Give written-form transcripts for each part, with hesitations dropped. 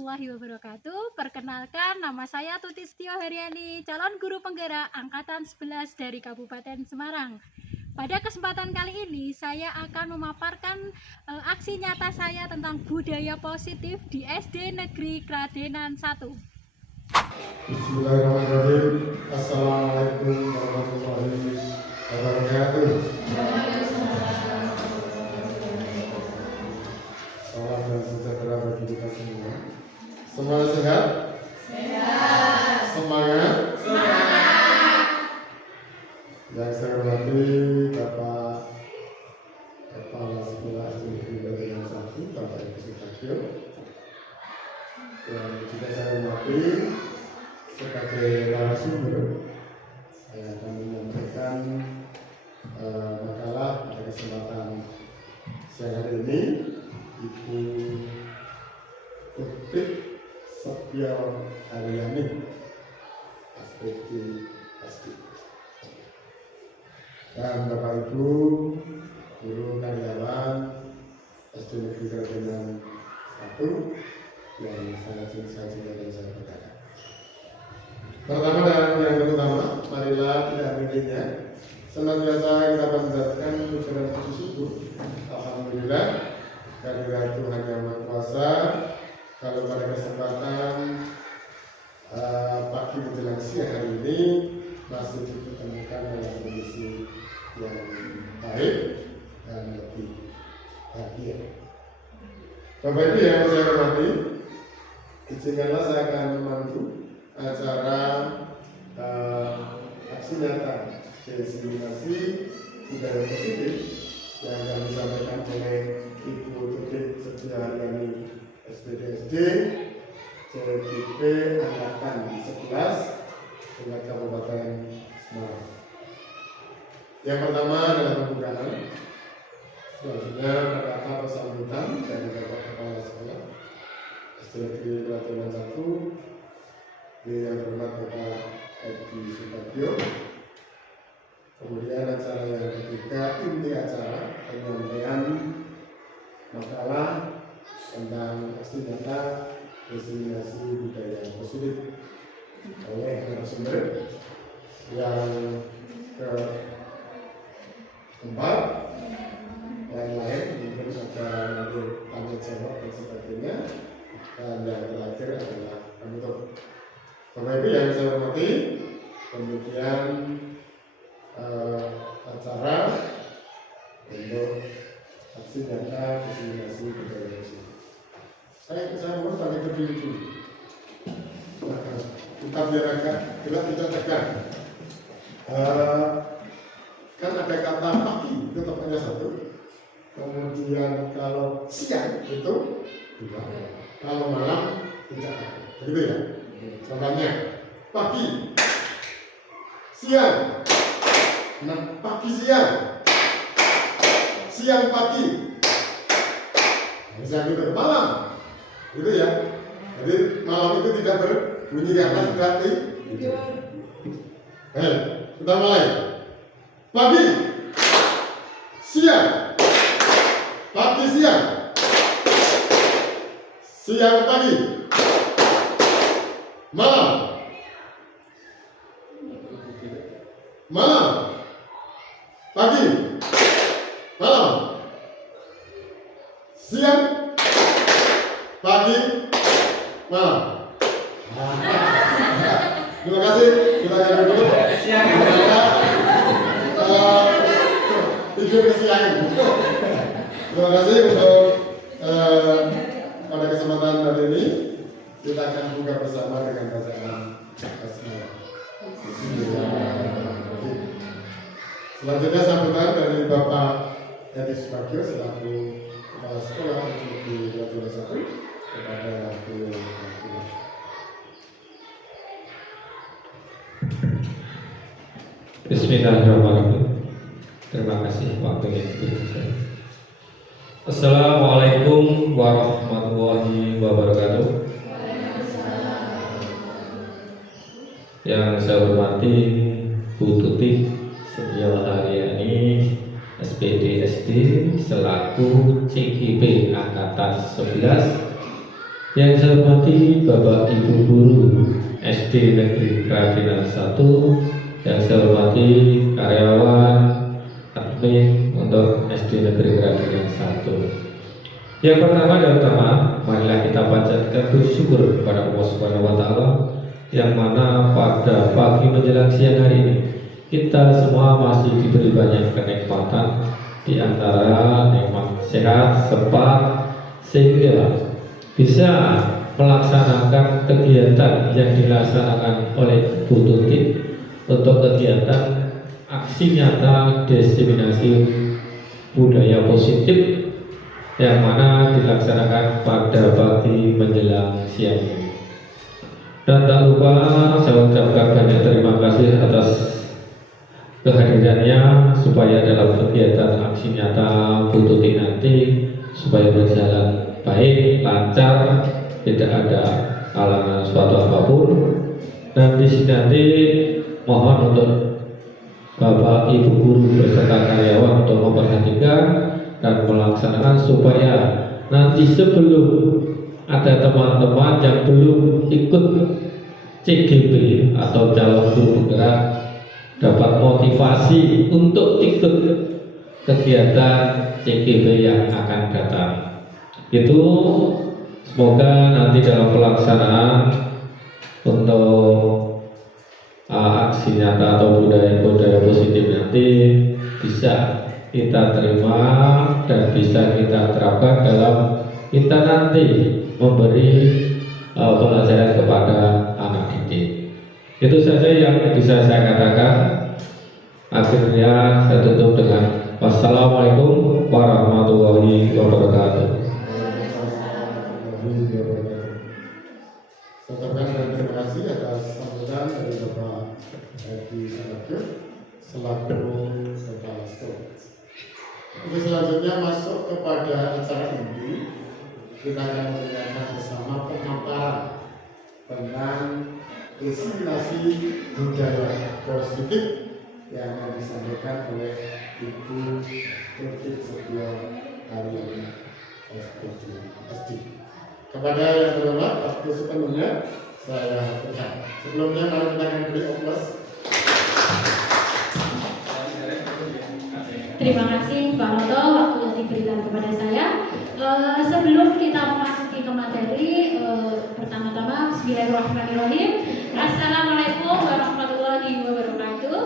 warahmatullahi wabarakatuh. Perkenalkan, nama saya Tuti Setio Haryani, calon guru penggerak angkatan 11 dari Kabupaten Semarang. Pada kesempatan kali ini saya akan memaparkan aksi nyata saya tentang budaya positif di SD Negeri Kradenan 1. Bismillahirrahmanirrahim. Assalamualaikum warahmatullahi wabarakatuh. Salam dan sejahtera bagi kita semua. Semuanya sehat? Sehat. Semangat? Semangat. Yang saya hormati Bapak Kepala Sekolah SD Negeri Kradenan 1, Bapak Ibu Suparjo. Yang juga saya hormati sebagai narasumber, saya akan menyampaikan makalah pada kesempatan siang hari ini. Ibu Tuti Setio Haryani, SPD SD. Dan Bapak Ibu guru karyawan SD Negeri Kradenan 1 yang sangat cinta dan saya berkata. Pertama dan yang terutama, marilah tidak hentinya senantiasa kita panjatkan pujian puji syukur. Alhamdulillah, kehadirat Tuhan Yang Maha Kuasa. Kalau pada kesempatan pagi menjelang siang hari ini masih ditemukan dalam kondisi yang baik dan lebih bahagia. Bapak Ibu yang saya hormati, izinkanlah saya akan memandu acara aksi nyata diseminasi budaya positif yang akan disampaikan oleh Ibu Tuti Setio Haryani, SPDSD CGP Angkatan 11 tingkat Kabupaten Semarang. Yang pertama adalah pembukaan, selanjutnya kata atau sambutan dari Bapak Kepala Sekolah SD Negeri Kradenan 1, yang terhormat Bapak Edi Suparjo. Kemudian acara yang ketiga, inti acara penyampaian makalah tentang aksi nyata diseminasi budaya positif oleh narasumber. Yang keempat, lain-lain mungkin ada nanti tanya jawab dan sebagainya. Dan yang terakhir adalah penutup. Bapak Ibu yang saya hormati, kemudian acara untuk aksi nyata diseminasi budaya positif. Saya mau tanya berdiri dulu. Kita biar agak jelas tidak tegang. Kan ada kata pagi itu tokohnya satu. Kemudian kalau siang itu dua. Kalau malam tidak ada. Begitu ya? Contohnya pagi, siang. Nah, pagi siang, siang pagi, bisa gitu. Malam, gitu ya. Jadi malam itu tidak berbunyi karena sudah tidur. Kita mulai. Pagi, siang, pagi siang, siang pagi, malam, malam, pagi, malam, siang, pagi, malam. Terima kasih. Kita akan dulu. Tidur kesiangan. Terima kasih untuk pada kesempatan hari ini kita akan buka bersama dengan bacaan basmalah. Selanjutnya sambutan dari Bapak Edi Suparjo selaku Kepala Sekolah di Kradenan 1 kepada beliau. Bismillahirrahmanirrahim. Terima kasih waktunya diberikan. Assalamualaikum warahmatullahi wabarakatuh. Yang saya hormati Bu Tuti Setio Haryani, SPD SD selaku CGP Angkatan 11 Yang saya hormati Bapak Ibu Guru SD Negeri Kerajinan 1, yang saya hormati karyawan admin untuk SD Negeri Kerajinan 1. Yang pertama dan utama, marilah kita panjatkan bersyukur kepada Allah Subhanahu wa Ta'ala, yang mana pada pagi menjelang siang hari ini kita semua masih diberi banyak kenikmatan, di antara nikmat sehat, sempat, sehingga bisa melaksanakan kegiatan yang dilaksanakan oleh Bu Tuti untuk kegiatan aksi nyata diseminasi budaya positif yang mana dilaksanakan pada pagi menjelang siang ini. Dan tak lupa saya ucapkan banyak terima kasih atas kehadirannya, supaya dalam kegiatan aksi nyata Bu Tuti nanti supaya berjalan baik, lancar, tidak ada halangan suatu apapun. Dan di sini nanti mohon untuk Bapak Ibu Guru beserta karyawan untuk memperhatikan dan melaksanakan supaya nanti sebelum ada teman-teman yang belum ikut CGB atau calon guru penggerak dapat motivasi untuk ikut kegiatan CGB yang akan datang. Itu semoga nanti dalam pelaksanaan untuk aksi nyata atau budaya positif nanti bisa kita terima dan bisa kita terapkan dalam kita nanti memberi pelajaran kepada anak didik. Itu saja yang bisa saya katakan. Akhirnya saya tutup dengan wassalamualaikum warahmatullahi wabarakatuh. Saya ucapkan terima kasih atas sambutan dari Bapak Hadi Sanadjo selaku Kepala Sekolah. Untuk selanjutnya masuk kepada acara inti, kita akan mendengarkan bersama pemaparan tentang destinasi budaya positif yang akan disampaikan oleh Ibu Tuti Setio Haryani SD. Kepada yang terhormat, waktu sepenuhnya saya berikan. Sebelumnya mari kita akan beri aplaus. Terima kasih Pak Noto waktu yang diberikan kepada saya. Sebelum kita memasuki ke materi, pertama-tama Bismillahirrahmanirrahim. Assalamualaikum warahmatullahi wabarakatuh.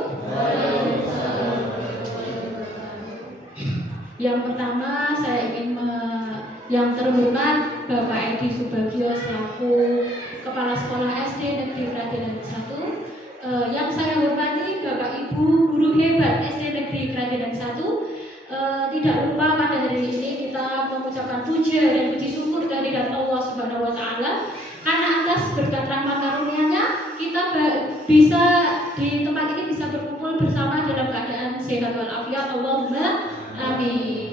Yang pertama saya ingin yang terhormat Bapak Edi Subagio selaku Kepala Sekolah SD Negeri Kerajinan 1, yang saya hormati Bapak Ibu Guru Hebat SD Negeri Kerajinan 1. Tidak lupa pada hari ini kita mengucapkan puja dan puji syukur kehadirat Allah Subhanahu wa Ta'ala, karena atas berkat rahmat karunia-Nya kita bisa di tempat ini bisa berkumpul bersama dalam keadaan sehat walafiat. Allahumma amin.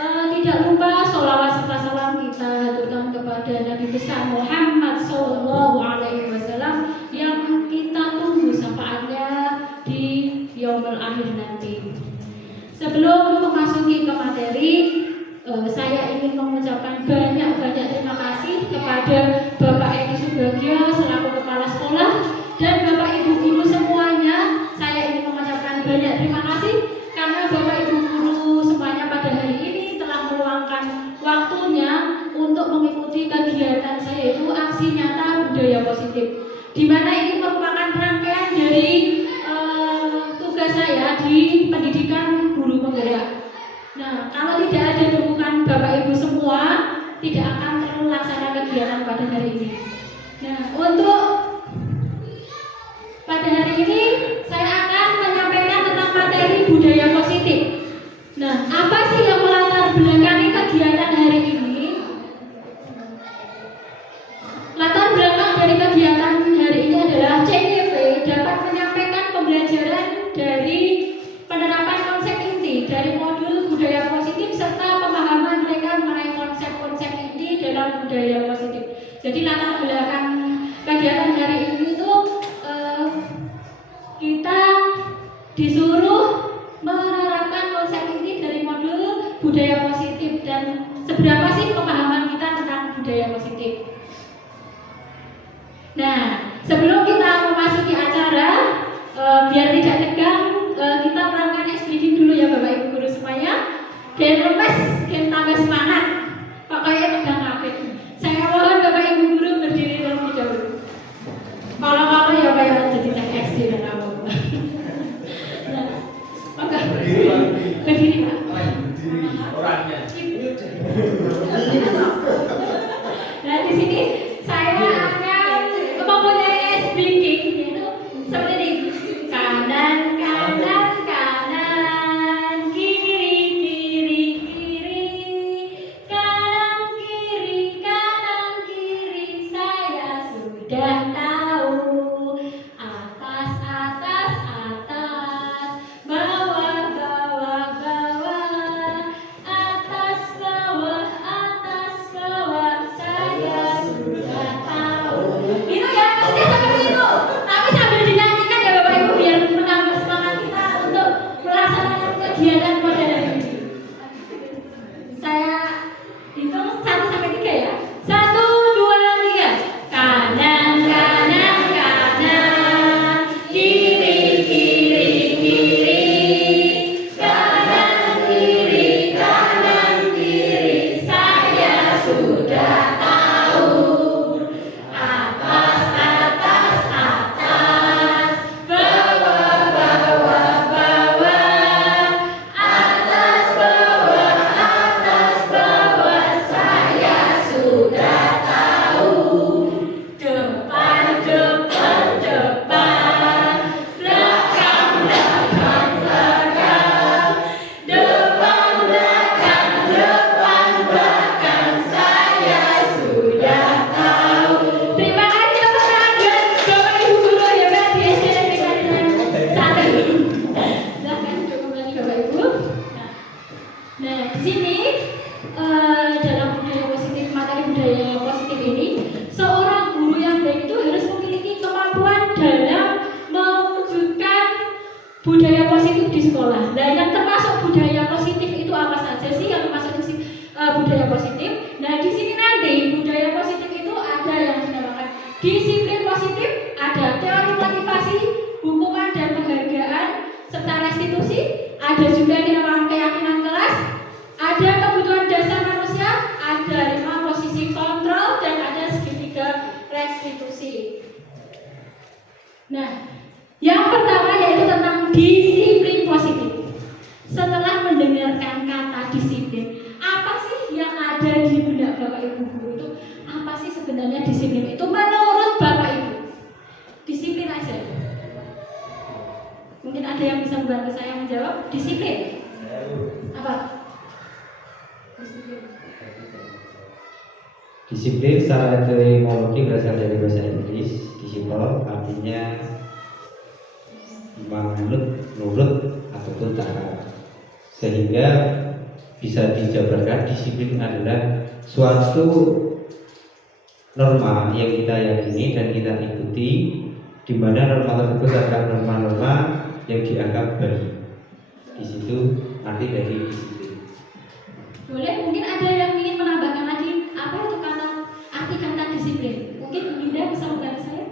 Tidak lupa sholawat serta salam kita haturkan kepada Nabi besar Muhammad Sallallahu Alaihi Wasallam yang kita tunggu syafaatnya di yaumul akhir nanti. Sebelum memasuki ke materi, saya ingin mengucapkan banyak-banyak terima kasih kepada Bapak Edi Subagio selaku Kepala Sekolah dan Bapak Ibu Guru semuanya. Saya ingin mengucapkan banyak terima kasih karena Bapak Ibu Guru semuanya pada hari ini telah meluangkan waktunya untuk mengikuti kegiatan saya, yaitu aksi nyata budaya positif, di mana ini merupakan rangkaian dari tugas saya di pendidikan guru penggerak. Nah, kalau tidak ada dukungan Bapak Ibu semua, tidak akan terlaksana kegiatan pada hari ini. Nah, untuk pada hari ini saya akan menyampaikan tentang materi budaya positif. Nah, apa sih yang melatar belakangi kegiatan hari ini? Latar belakang dari kegiatan hari ini adalah CGV dapat menyampaikan pembelajaran dari penerapan konsep inti dari modul budaya positif serta pemahaman mereka mengenai konsep-konsep inti dalam budaya positif. Jadi latar belakang kegiatan hari ini tuh kita disuruh menerapkan konsep inti dari modul budaya positif dan seberapa sih pemahaman kita tentang budaya positif. Nah, sebelum kita memasuki acara, biar tidak tegang, kita melakukan speaking dulu ya Bapak Ibu Guru supaya dan lemes dan tambah semangat. Pokoknya tegang apik. Saya mohon Bapak Ibu Guru berdiri terlebih dahulu. Kalau ya Pak ya jadi cek SD dan kamu. Nah, oke. Berdiri Pak. Orangnya. Nah di sini saya akan mempunyai speaking yaitu seperti ini. Kanan kanan kanan, kiri kiri kiri, kanan kiri saya sudah tahu. Atas atas atas, bawah bawah bawah, atas bawah saya sudah tahu. Itu ya pasti seperti itu. Tapi sambil dinyanyikan ya Bapak Ibu biar menambah semangat kita untuk melaksanakan kegiatan pada hari ini. Saya hitung 1 sampai 3 ya. 1, 2, 3. Kanan kanan kanan, kiri kiri kiri, kanan kiri saya sudah tahu. Atas atas atas, bawah bawah bawah, atas bawah saya sudah tahu. Depan depan depan, belakang belakang belakang, depan belakang saya sudah tahu. Terima kasih atas perhatian Bapak Ibu Guru ya Pak di SD Negeri Kalian 1. Silahkan cukup lagi Bapak Ibu. Nah di sini dalam budaya positif, materi budaya positif ini, seorang guru yang baik itu harus memiliki kemampuan dalam mewujudkan budaya positif di sekolah. Nah, yang termasuk budaya positif itu apa saja sih yang termasuk budaya positif? Nah, di sini nanti budaya positif itu ada yang dinamakan disiplin positif, ada teori motivasi, hukuman dan penghargaan, serta restitusi, ada juga yang dinamakan keyakinan kelas, ada kebutuhan dasar manusia, ada 5 posisi kontrol, dan ada segitiga restitusi. Nah, yang pertama yaitu tentang disiplin positif. Setelah mendengarkan kata disiplin, apa sih yang ada di benak Bapak Ibu Guru itu? Apa sih sebenarnya disiplin itu menurut Bapak Ibu? Disiplin aja. Mungkin ada yang bisa membantu saya menjawab disiplin. Apa? Disiplin. Disiplin secara etimologi berasal dari bahasa Inggris. Disiplin artinya menganut, nurut ataupun taat. Sehingga bisa dijabarkan disiplin adalah suatu norma yang kita yakini dan kita ikuti, di mana norma tersebut adalah norma-norma yang dianggap baik. Di situ arti dari disiplin. Boleh, mungkin ada yang ingin menambahkan lagi apa itu arti kata disiplin? Mungkin Bu Linda bisa membantu saya?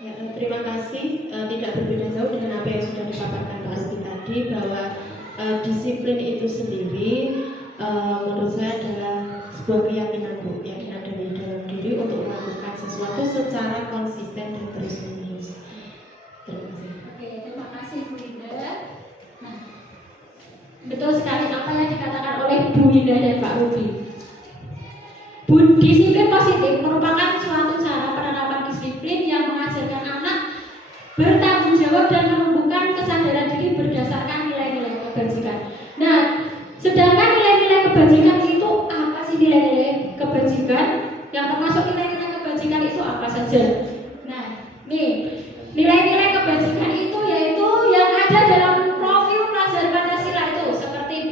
Ya, terima kasih. Tidak berbeda jauh dengan apa yang sudah dipaparkan Pak Ruki tadi, bahwa disiplin itu sendiri menurut saya adalah sebuah keyakinan dari dalam diri untuk melakukan sesuatu secara konsisten dan terus menerus. Terima kasih. Oke, terima kasih Bu Linda. Nah, betul sekali apa yang dikatakan oleh Bu Linda dan Pak Ruki. Disiplin positif merupakan suatu cara penerapan disiplin yang mengajarkan anak bertanggung jawab dan menumbuhkan kesadaran diri berdasarkan nilai-nilai kebajikan. Nah, sedangkan nilai-nilai kebajikan itu apa sih nilai-nilai kebajikan? Yang termasuk nilai-nilai kebajikan itu apa saja? Nah, nih nilai-nilai kebajikan itu yaitu yang ada dalam profil pelajar Pancasila itu seperti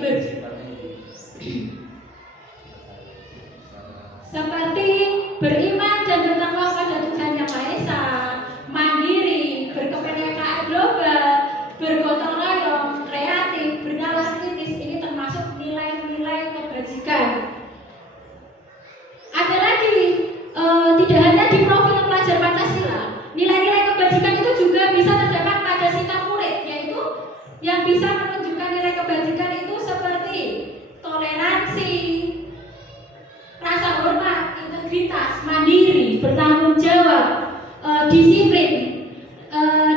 beriman dan bertakwa pada Tuhan Yang Maha Esa, mandiri, berkepentingan global, bergotong royong, kreatif, bernalar kritis. Ini termasuk nilai-nilai kebajikan. Ada lagi yang bisa menunjukkan nilai kebajikan itu seperti toleransi, rasa hormat, integritas, mandiri, bertanggung jawab, disiplin,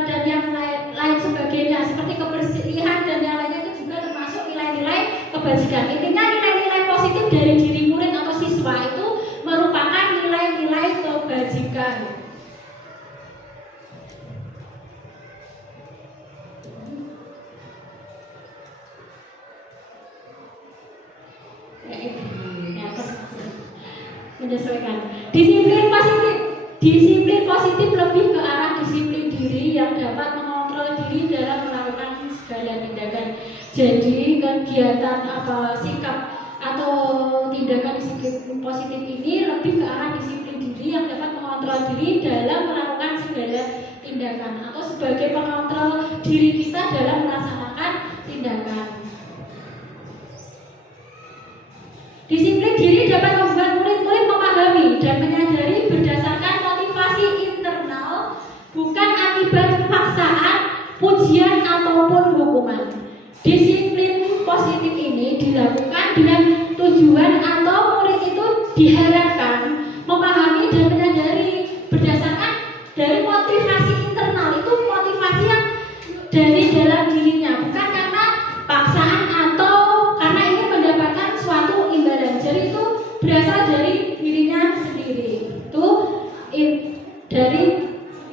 dan yang lain sebagainya seperti kebersihan dan yang lainnya itu juga termasuk nilai-nilai kebajikan. Intinya nilai-nilai positif dari diri murid atau siswa itu merupakan nilai-nilai kebajikan. Menyesuaikan. Disiplin positif lebih ke arah disiplin diri yang dapat mengontrol diri dalam melakukan segala tindakan. Jadi kegiatan sikap atau tindakan disiplin positif ini lebih ke arah disiplin diri yang dapat mengontrol diri dalam melakukan segala tindakan atau sebagai pengontrol diri kita dalam melaksanakan tindakan. Disiplin diri dapat membuat murid-murid memahami dan menyadari berdasarkan motivasi internal, bukan akibat paksaan, pujian ataupun hukuman. Disiplin positif ini dilakukan dengan tujuan atau murid itu diharapkan memahami dan menyadari berdasarkan dari motivasi internal, itu motivasi yang dari dalam dirinya, bukan karena paksaan atau karena ingin mendapatkan suatu imbalan. Jadi itu berasal dari dirinya sendiri. Itu dari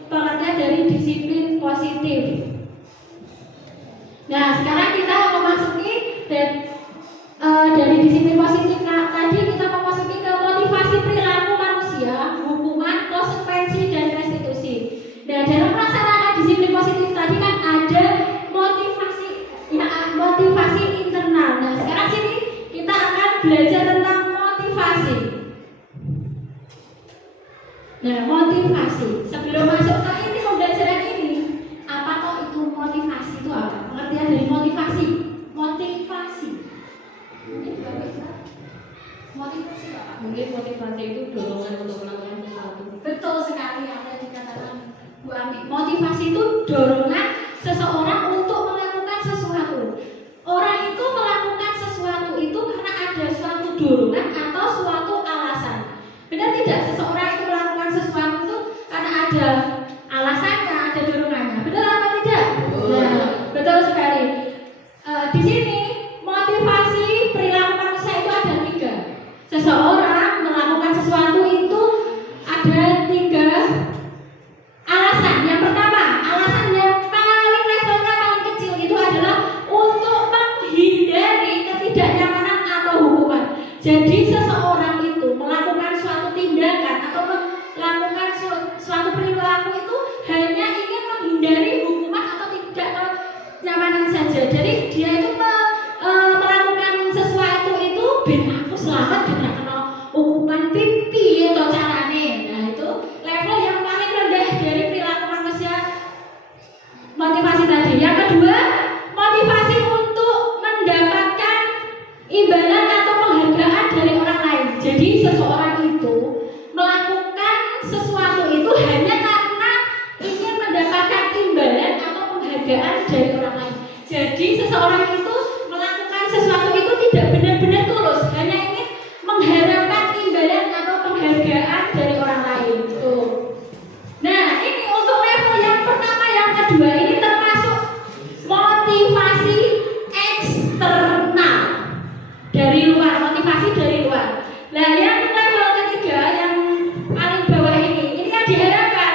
pengertian dari disiplin positif. Nah, sekarang kita memasuki dari disiplin positif tadi kita memasuki ke motivasi perilaku manusia, hukuman, konsekuensi dan restitusi. Nah, dalam melaksanakan disiplin positif tadi kan ada motivasi internal. Nah, sekarang sini kita akan belajar tentang motivasi. Nah, motivasi. Sebelum masuk ke inti pembelajaran ini, apa kok itu motivasi itu apa? Pengertian dari motivasi. Motivasi apa? Mungkin motivasi itu dorongan untuk melakukan sesuatu. Betul sekali apa yang dikatakan Bu Ami. Motivasi itu dorongan seseorang untuk melakukan sesuatu. Orang itu melakukan sesuatu itu karena ada suatu dorongan atau suatu alasan. Benar tidak? Seseorang itu melakukan sesuatu itu karena ada alasannya, ada dorongannya. Betul apa tidak? Nah, betul sekali. Di sini motivasi perilaku manusia itu ada 3. Seseorang melakukan sesuatu itu ada 3 alasan. Yang pertama, alasan yang paling levelnya paling kecil itu adalah untuk menghindari ketidaknyamanan atau hukuman. Jadi seseorang itu melakukan suatu tindakan atau melakukan suatu perilaku itu hanya ingin menghindari hukuman atau tidak kenyamanan saja. Jadi dia itu melakukan sesuatu itu ben aku selamat dengan kena hukuman pipi atau carane. Nah, itu level yang paling rendah dari perilaku manusia motivasi tadi. Yang kedua, motivasi untuk mendapatkan imbalan atau penghargaan dari orang lain. Jadi seseorang itu melakukan sesuatu itu hanya karena ingin mendapatkan imbalan atau penghargaan dari orang lain. Jadi seseorang itu melakukan sesuatu itu tidak benar-benar tulus, hanya ingin mengharapkan imbalan atau penghargaan dari orang lain. Tuh. Nah, ini untuk level yang pertama, yang kedua ini termasuk motivasi eksternal dari luar, motivasi dari luar. Nah, yang level ketiga yang paling bawah ini kan diharapkan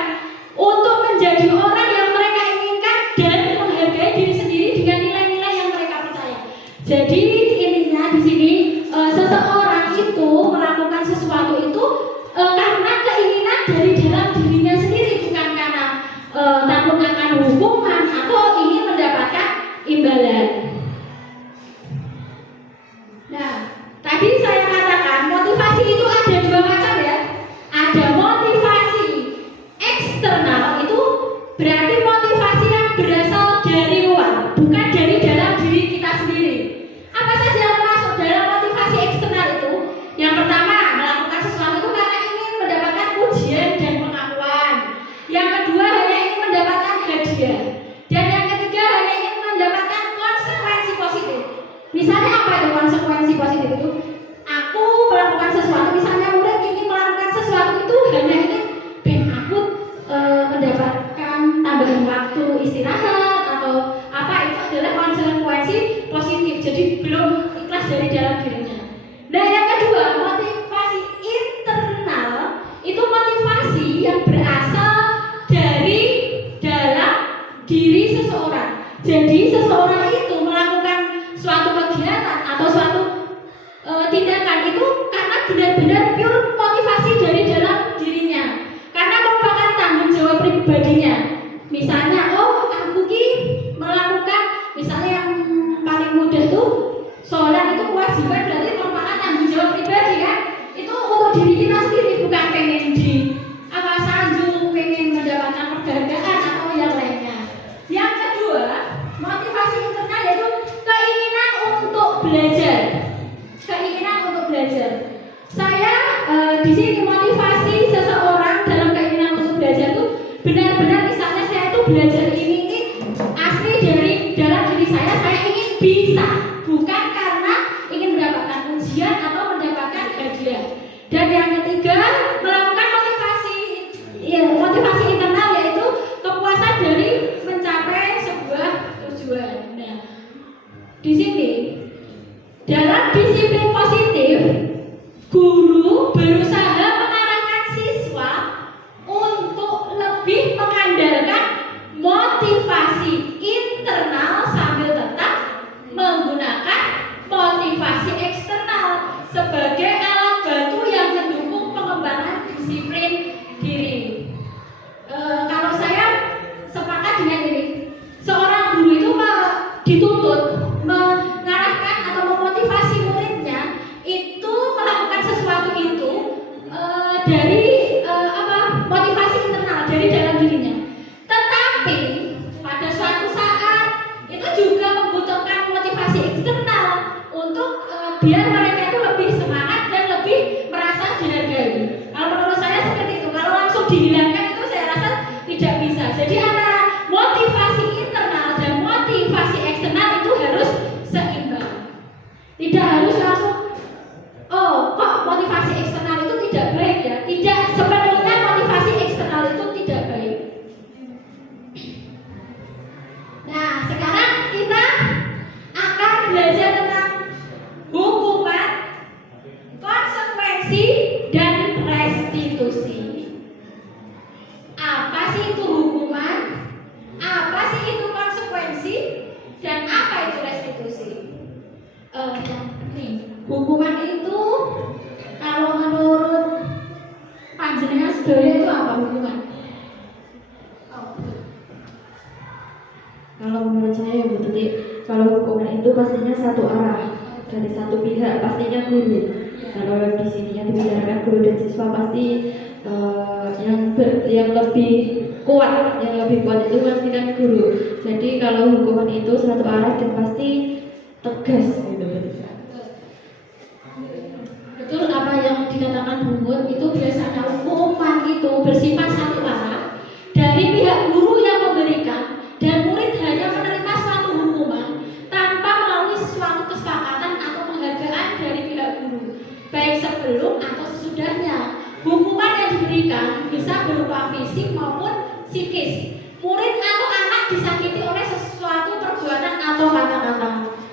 untuk menjadi orang yang mereka inginkan dan menghargai diri sendiri dengan nilai-nilai yang mereka percaya. Jadi intinya di sini seseorang itu melakukan sesuatu itu karena keinginan dari dalam dirinya sendiri, bukan karena takut akan hukuman atau ingin mendapatkan imbalan. Nah, tadi saya katakan motivasi itu ada 2 macam ya. Ada motivasi eksternal, itu berarti motivasi yang berasal dari luar, bukan dari dalam diri kita sendiri. Apa diri seseorang. Jadi seseorang itu melakukan suatu kegiatan atau suatu tindakan itu karena benar-benar pure motivasi dari dalam dirinya, karena merupakan tanggung jawab pribadinya. Misalnya, oh aku ki melakukan, misalnya yang paling mudah tuh sholat itu kewajiban, berarti merupakan tanggung jawab pribadi kan, itu untuk diri kita sendiri, bukan pengen di apa sanjung, pengen mendapatkan penghargaan atau yang lainnya. Yang kedua, motivasi internal yaitu keinginan untuk belajar. Keinginan untuk belajar. Saya di sini motivasi seseorang dalam keinginan untuk belajar itu benar-benar, misalnya saya itu belajar ini asli dari dalam diri saya ingin bisa, bukan karena ingin mendapatkan ujian atau mendapatkan hadiah. Dan yang ketiga, melakukan motivasi internal yaitu kepuasan dari mencapai sebuah tujuan. Nah, di sini dalam disiplin positif, guru berusaha mengarahkan siswa untuk lebih mengandalkan motivasi internal sambil tetap menggunakan motivasi eksternal sebagai alat bantu yang mendukung pengembangan disiplin diri. Kalau saya sepakat dengan ini, seorang guru itu dituntut mengarahkan atau memotivasi muridnya itu melakukan sesuatu itu dari motivasi internal dari dalam dirinya. Tetapi pada suatu saat itu juga membutuhkan motivasi eksternal untuk biar mereka itu lebih semangat dan lebih merasa dihargai. Kalau menurut saya seperti itu. Kalau langsung dihilangkan itu saya rasa tidak bisa. Jadi antara motivasi internal dan motivasi eksternal itu harus seimbang. Tidak harus langsung, oh kok motivasi eksternal itu tidak baik ya. Tidak sepenuhnya motivasi eksternal itu tidak baik. Nah, sekarang kita akan belajar tentang hukuman, konsekuensi, dan restitusi. Apa sih itu hukuman? Apa sih itu konsekuensi? Dan apa itu restitusi? Hukuman itu kalau menurut panjenengan sedaya itu apa hukuman? Kalau menurut saya Bu Tuti, kalau hukuman itu pastinya satu arah dari satu pihak, pastinya guru. Kalau di sini yang dibicarakan guru dan siswa pasti yang lebih kuat itu pasti kan guru. Jadi kalau hukuman itu satu arah dan pasti tegas gitu. Betul apa yang dikatakan Bu Mut, itu biasanya hukuman itu bersifat satu arah dari pihak guru yang memberikan, dan murid hanya menerima suatu hukuman tanpa melalui suatu kesepakatan atau penghargaan dari pihak guru, baik sebelum atau sesudahnya. Hukuman yang diberikan bisa berupa fisik maupun psikis. Murid atau anak disakiti oleh sesuatu perbuatan atau kata-kata.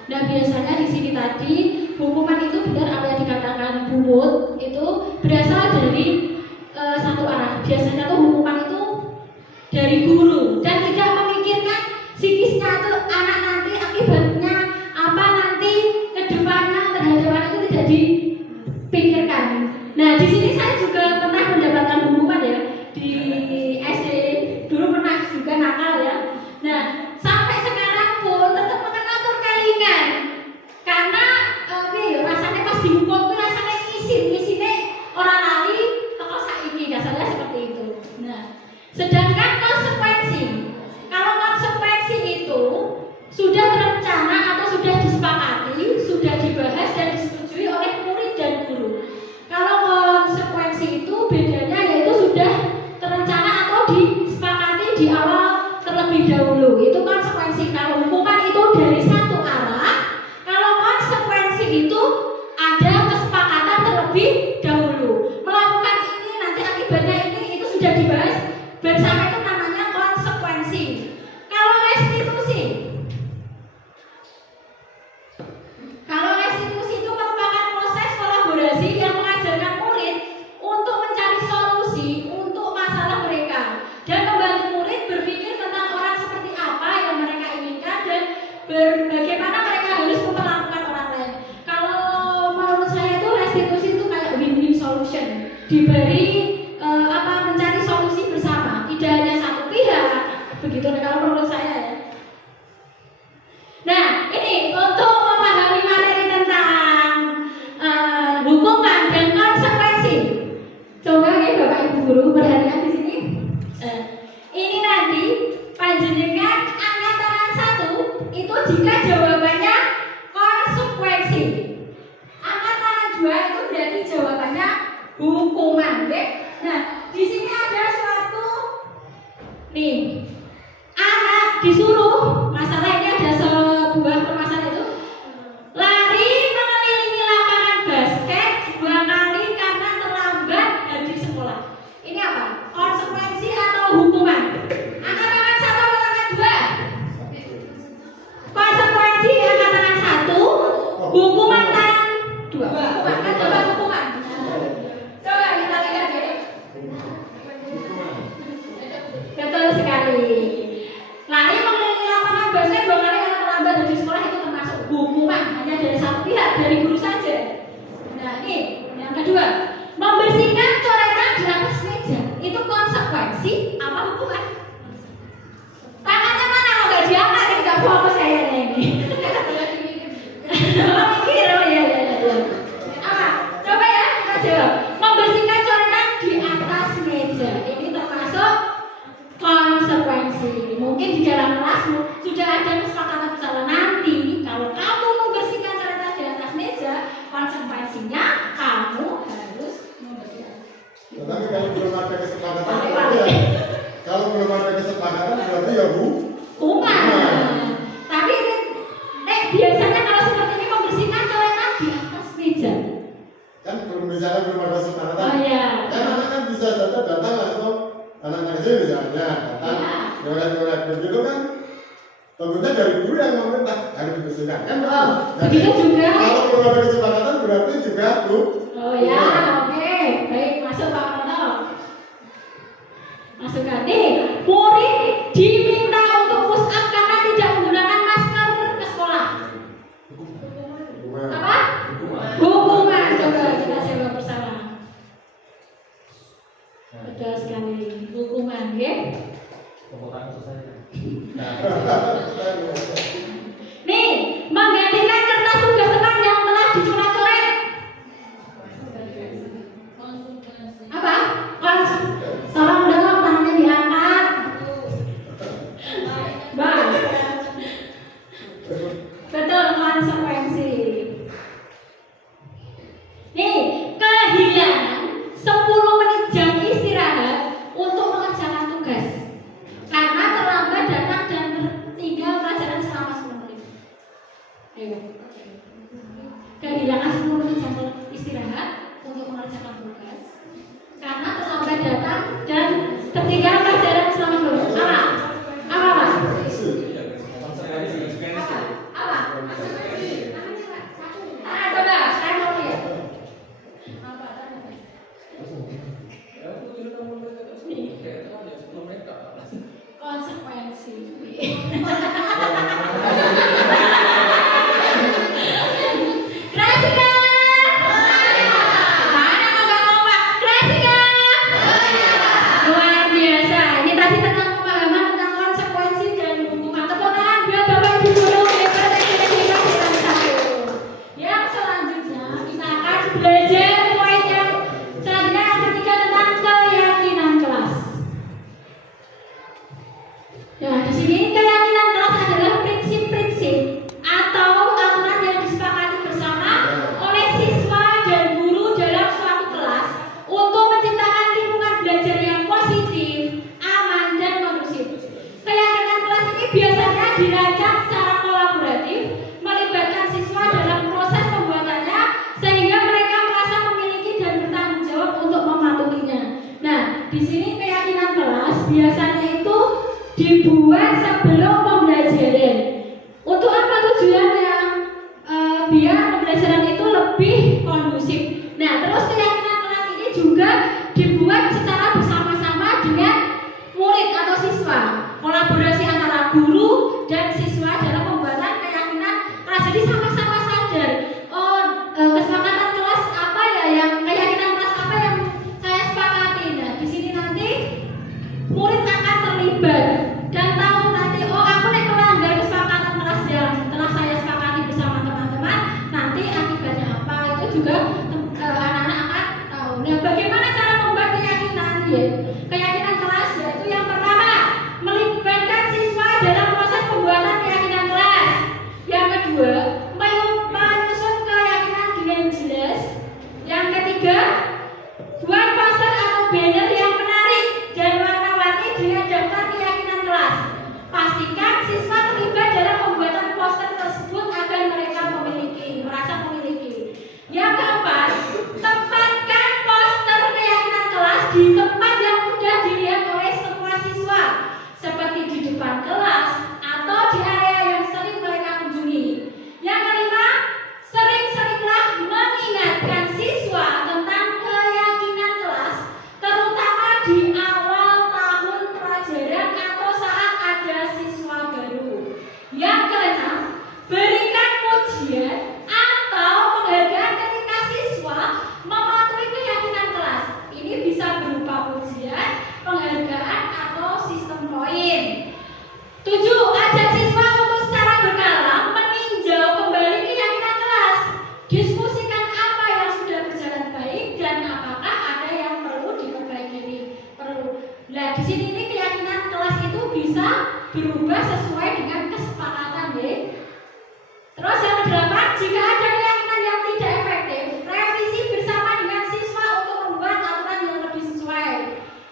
Nah, biasanya di sini tadi hukuman itu benar apa yang dikatakan Bu Mut, itu berasal dari satu arah. Biasanya tuh hukuman itu dari guru dan tidak memikirkan psikisnya itu anak nanti akibatnya apa nanti kedepannya terhadap anak itu tidak dipikirkan. Nah, di sini saya juga pernah mendapatkan hukuman ya di SD, dulu pernah juga nakal ya. Nah, sampai sekarang pun tetap mengatur kelingan karena rasanya pas dihukum itu rasanya isinnya orang lali atau saiki, kasarnya seperti itu. Nah, bagaimana mereka harus memperlakukan orang lain. Kalau menurut saya itu restitusi itu kayak win-win solution, diberi mencari solusi bersama, tidak hanya satu pihak, begitu kalau menurut saya ya. Nah, ini untuk memahami materi tentang hukuman dan konsekuensi. Coba ya Bapak Ibu guru perhatikan di sini. Ini nanti panjenengan angkatan 1 itu jika jawabannya konsekuensi. Angkatan 2 itu berarti jawabannya hukuman, oke? Nah, di sini ada suatu nih anak disuruh, masalah ini ada sebuah permasalahan itu lari mengelilingi lapangan basket 2 kali karena terlambat dari sekolah. Ini apa? Konsekuensi atau hukuman? Angkatan 1 atau angkatan 2? Konsekuensi angkatan 1, hukuman kan 2. Hukuman kan coba hukuman. Coba kita lihat ya. Betul sekali. Lari mengelilingi lapangan basket 2 kali karena terlambat dari sekolah itu termasuk hukuman hanya dari satu pihak, dari guru saja. Nah ini yang kedua, membersihkan coretan di atas meja itu konsekuensi apa hukuman? Tangannya mana kalau nggak diangkat ini nggak fokus kayaknya ini. Mikir oh ya. Apa? Coba ya kita jawab. Membersihkan coretan di atas meja ini termasuk konsekuensi. Mungkin di dalam kelasmu sudah ada kesepakatan bersama nanti kalau kamu membersihkan coretan di atas meja, konsekuensinya kamu harus membersihkan. Tetapi kalau belum ada kesepakatan berarti ya, kalau belum ada kesepakatan berarti ya hukuman. Tapi biasanya kalau seperti ini membersihkan coretan di atas meja. kan misalnya belum ada kesepakatan. Oh iya. Kan anak kan bisa saja datang atau anak-anak kecil misalnya datang nyoret-nyoret begitu kan, tentunya dari guru yang memerintah harus dibersihkan kan. Jadi begitu juga. kalau belum ada kesepakatan berarti juga Oh ya, oke. Baik, masuk Pak Prono. Masukkan nih, murid diminta untuk push up karena tidak menggunakan masker ke sekolah. Apa? Hukuman. Coba kita coba bersama. Betul sekali. Hukuman, ya. Nih, menggantikan kertas tugas teman yang telah dicoret-coret. Apa? Tolong dong tangannya diangkat. Bang. Betul, konsekuensi. Nih, kehilangan 10 menit jam istirahat untuk mengerjakan tugas karena terlambat datang dan tertinggal pelajaran selama 10 menit. Ayo. Kehilangan 10 menit jam istirahat untuk mengerjakan tugas karena terlambat datang dan tertinggal pelajaran selama 10 menit. Apa? Apa? Coba, saya mau lihat. Konsekuensi. Grafika. Mana ngomong-ngomong? Grafika. Luar biasa. Ini tadi tentang pemahaman tentang konsekuensi dan hukuman. Tepuk tangan buat Bapak Ibu guru yang selanjutnya kita akan belajar poin yang selanjutnya yang ketiga tentang keyakinan kelas. Nah, di sini keyakinan kelas adalah prinsip-prinsip atau aturan yang disepakati bersama oleh siswa dan guru dalam suatu kelas untuk menciptakan lingkungan belajar yang positif, aman, dan kondusif. Keyakinan kelas ini biasanya dirancang secara kolaboratif, melibatkan siswa dalam proses pembuatannya sehingga mereka merasa memiliki dan bertanggung jawab untuk mematuhinya. Nah, di sini keyakinan kelas biasanya itu dibuat sebelum pembelajaran. Untuk apa tujuannya? Biar pembelajaran itu lebih kondusif. Nah, terus keyakinan kelas ini juga dibuat secara bersama-sama dengan murid atau siswa. Kolaborasi antara guru dan siswa dalam pembuatan siswa terlibat dalam pembuatan poster tersebut agar mereka merasa memiliki. Yang keempat, tempatkan poster keyakinan kelas di tempat yang mudah dilihat oleh semua siswa, seperti di depan kelas atau di area yang sering mereka kunjungi. Yang kelima, sering-seringlah mengingatkan siswa tentang keyakinan kelas, terutama di awal tahun pelajaran atau saat ada siswa baru. Yang keenam, berikan pujian atau penghargaan ketika siswa mematuhi keyakinan kelas. Ini bisa berupa pujian, penghargaan, atau sistem poin. 7. Ajak siswa untuk secara berkala meninjau kembali keyakinan kelas. Diskusikan apa yang sudah berjalan baik dan apakah ada yang perlu diperbaiki. Nah, di sini ini keyakinan kelas itu bisa berubah sesuai dengan kesepakatan, ya. Terus yang kedelapan, jika ada keyakinan yang tidak efektif, revisi bersama dengan siswa untuk membuat aturan yang lebih sesuai.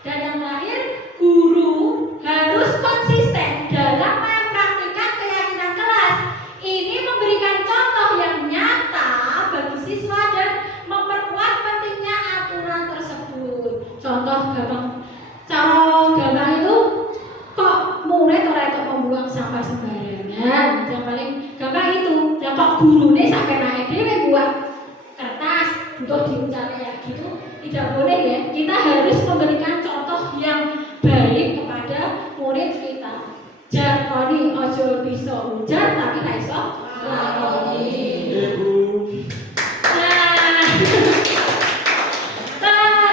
Dan yang terakhir, guru harus konsisten dalam mempraktikkan keyakinan kelas. Ini memberikan contoh yang nyata bagi siswa dan memperkuat pentingnya aturan tersebut. Contoh gampang, cara gampang itu kok murid ora kok membuang sampah sembarangan. Yang paling gampang itu, ya kok gurunya sampai naik dhewe buat kertas untuk diucapkan kayak gitu. Tidak boleh, ya. Kita harus memberikan contoh yang baik kepada murid kita. Jarkoni ojo bisa ujar tapi ra iso lakoni.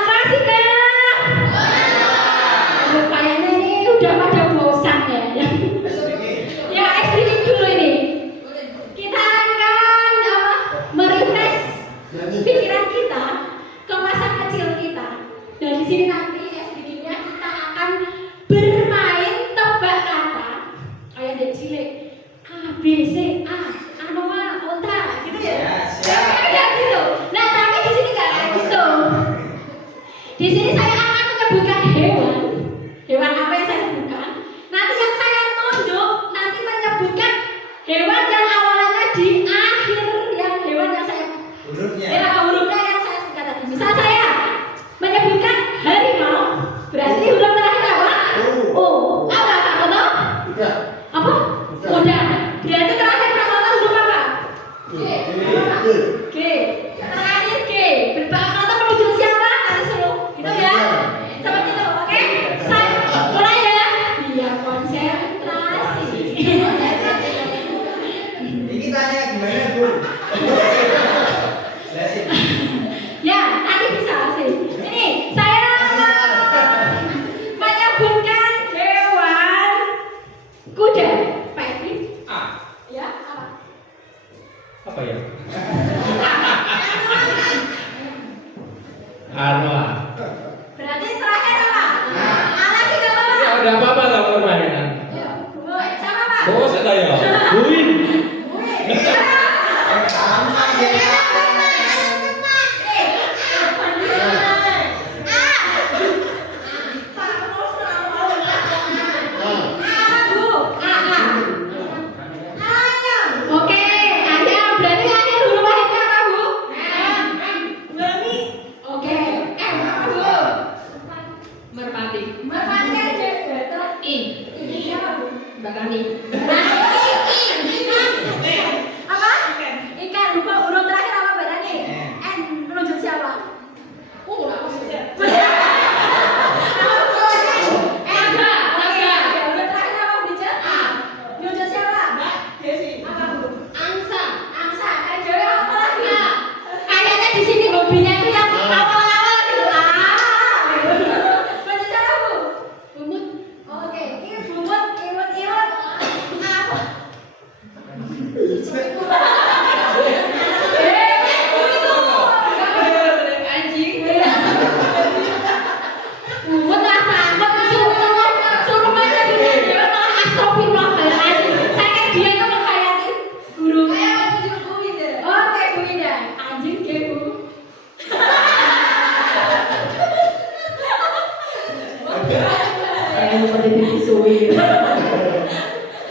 Kasih Kak. Kayaknya ini udah pada bosan, ya. Ya, ekstrim dulu ini. Kita akan merefresh pikiran kita ke masa kecil kita. Dan di sini nanti SDG-nya kita akan bermain tebak kata kayak dari cilik. A, B, C, A, anoa, onta, gitu ya. Kayak gitu. Nah, tapi di sini nggak kayak gitu. Di sini saya akan menyebutkan hewan. Hewan apa yang saya sebutkan? Nanti yang saya tunjuk nanti menyebutkan hewan yang awalnya di akhir yang hewan yang saya hurufnya yang saya sebutkan tadi. Misal saya menyebutkan harimau, berarti huruf terakhir apa? O. Apa Kak Toto? Apa? Udah. Berarti terakhir Kak Toto huruf apa? G. G. Terakhir G. Kak Toto menuju siapa? Nanti suruh. Gitu ya. Seperti itu, oke? Saya mulai ya. Biar konsentrasi. Ini tanya gimana, Bu? Ya, nanti bisa sih. Ini saya menyebutkan hewan kuda. Pak Edwin? Ya, apa? Apa ya? Anoa. Berarti terakhir apa? Lagi gak apa-apa. Ya udah apa-apa lah permainan. Sama Pak. Oh, saya. Buin. Oke, ayam. Berarti akhir huruf akhirnya apa, Bu? Oke, apa, Bu? Merpati. Merpati aja. Terus I. Ini siapa, Bu? Mbak Kani. Apa? Ikan. Huruf terakhir apa, Mbak Rani? N. Menunjuk siapa? Nggak maksudnya. Huruf terakhir apa, Bu? A. Menunjuk siapa? Desi. Apa, Bu? Angsa. Angsa. Dewi apa lagi? Kayaknya di sini hobinya itu yang awal-awal gitu. Menunjuk siapa, Bu? Bumut. Oke, ini bumut, iwut-iwut.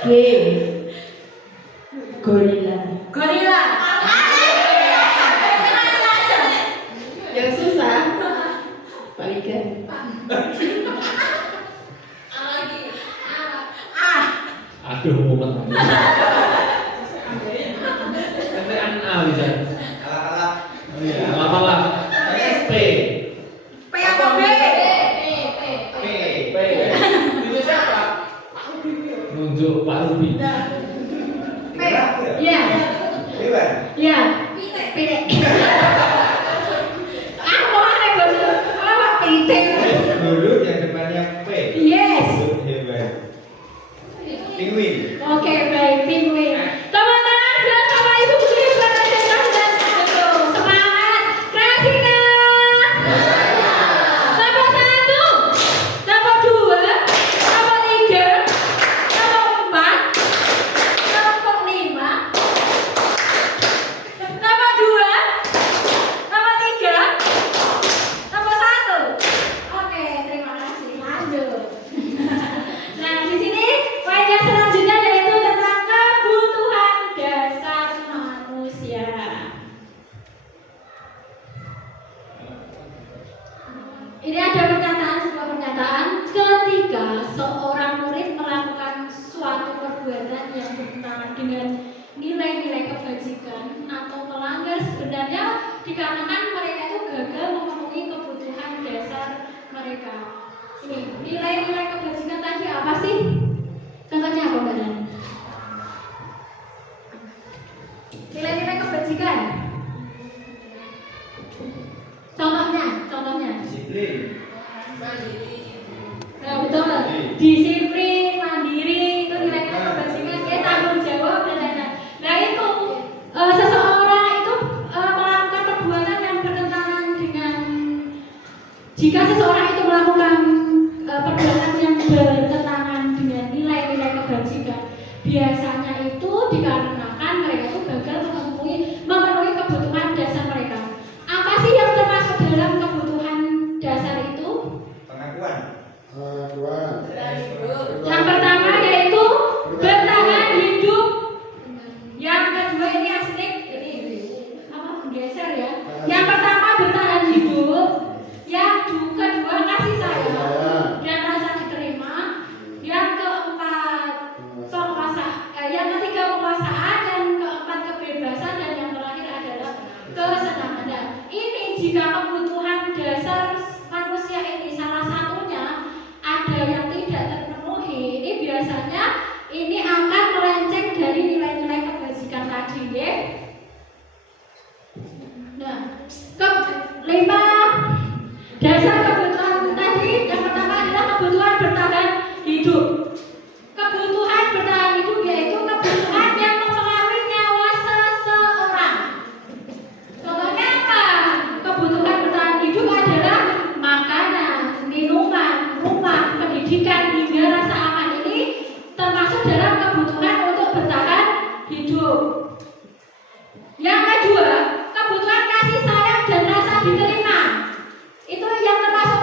G. Gorila. Gorila. Yang susah. Pak Liga. Aduh, mumet. Sampai A bisa. Alat-alat. Apalah. SP. P apa B? P. Itu siapa? Nunjuk Pak Rubi. P. Ya. Iwan. Ya. P. Apa ada bos? Apa P? Huruf yang depannya P. Yes. Huruf hewan. Penguin. Oke, baik, penguin. Teman-teman, dan sama Ibu Putri berhasil dan semangat. Kreasikan. Nomor 1, nomor 2, nomor 3, nomor 4, nomor 5, nomor 2, nomor 3, nomor 1. Oke, terima kasih. Lanjut. Nah, di sini poin yang selanjutnya yaitu tentang kebutuhan dasar manusia. Ini ada sebuah pernyataan ketika seorang murid melakukan suatu perbuatan yang bertentangan dengan nilai-nilai kebajikan atau melanggar sebenarnya dikarenakan mereka itu gagal memenuhi kebutuhan dasar mereka. Ini nilai-nilai kebajikan tadi apa sih? Contohnya apa, Mbak Nani? Nilai-nilai kebajikan. Contohnya. Disiplin. Nah, betul. Disiplin, mandiri, itu nilai-nilai kebajikan, ya, tanggung jawab dan lain-lain. Nah, itu seseorang itu melakukan perbuatan yang bertentangan dengan, jika seseorang itu melakukan perbuatan yang bertentangan dengan nilai-nilai kebajikan, biasanya itu dikarenakan mereka itu gagal memenuhi kebutuhan dasar mereka. Apa sih yang termasuk dalam kebutuhan dasar itu? Pengakuan. Yang pertama yaitu bertahan hidup. Yang kedua ini asik, ini apa? Geser ya. Yang pertama bertahan hidup. Yang kedua kasih sayang dan rasa diterima. Yang keempat yang ketiga penguasaan, yang keempat kebebasan, dan yang terakhir adalah kesenangan. Nah, ini jika kebutuhan dasar manusia ini salah satunya ada yang tidak terpenuhi, ini biasanya ini akan melenceng dari nilai-nilai kebajikan tadi, ya. Nah, kelima dasar kebutuhan tadi yang pertama adalah kebutuhan bertahan hidup. Kebutuhan bertahan hidup yaitu kebutuhan yang mempengaruhi nyawa seseorang. Contohnya apa? Kebutuhan bertahan hidup adalah makanan, minuman, rumah, pendidikan, hingga rasa aman. Ini termasuk dalam kebutuhan untuk bertahan hidup. Yang kedua, kebutuhan kasih sayang dan rasa diterima. Itu yang termasuk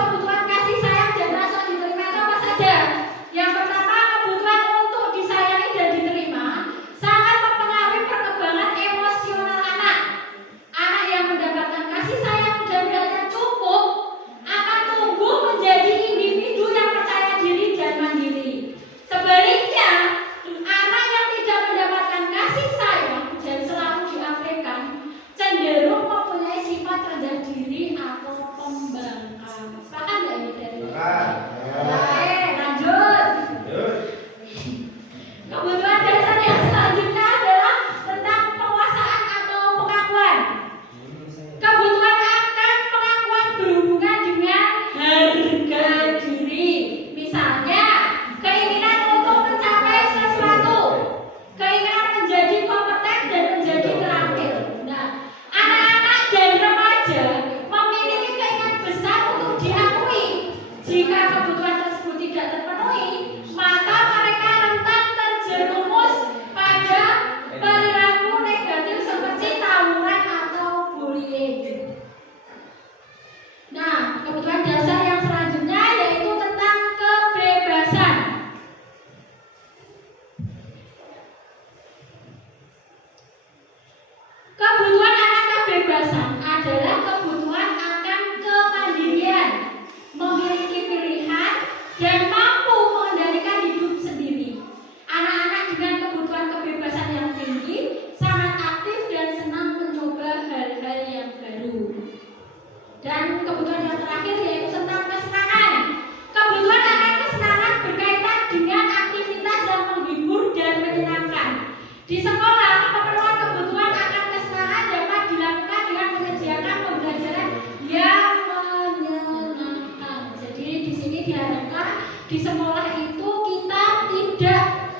Di sekolah, pemenuhan kebutuhan akan kesenangan dapat dilakukan dengan menyediakan pembelajaran yang menyenangkan. Jadi di sini diharapkan di sekolah itu kita tidak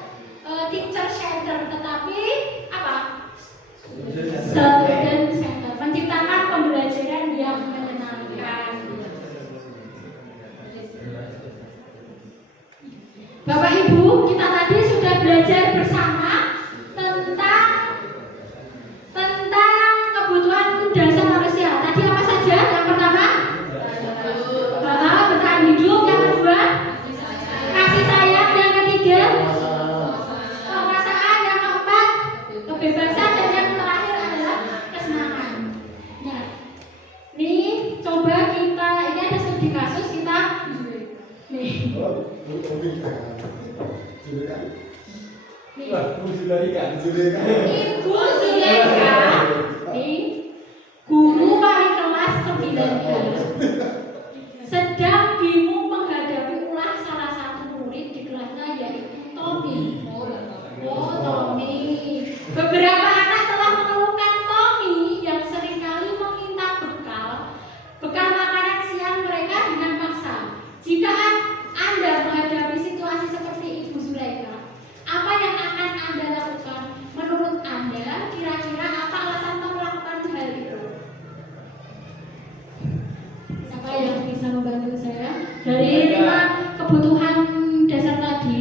teacher center, tetapi apa? Student center, menciptakan pembelajaran yang menyenangkan. Bapak Ibu, kita tadi sudah belajar bersama tentang kebutuhan dasar manusia. Tadi apa saja? Yang pertama, bertahan hidup. Yang kedua, kasih sayang. Yang ketiga, penguasaan. Yang keempat, kebebasan. Dan yang terakhir adalah kesenangan. Nah, ini coba kita, ini ada studi kasus kita. Nih. Ibu Zuleka, nih, guru wali kelas 9A, sedang bingung menghadapi ulah salah satu murid di kelasnya, yaitu Tommy. Tommy. Beberapa anak telah mengeluhkan Tommy yang seringkali meminta bekal makanan siang mereka dengan paksa. Jika Anda menghadapi situasi seperti Ibu Zuleka, apa yang akan Anda lakukan? Menurut Anda, kira-kira apa alasan melakukan hal itu? Siapa yang bisa membantu saya? Dari 5 kebutuhan dasar tadi,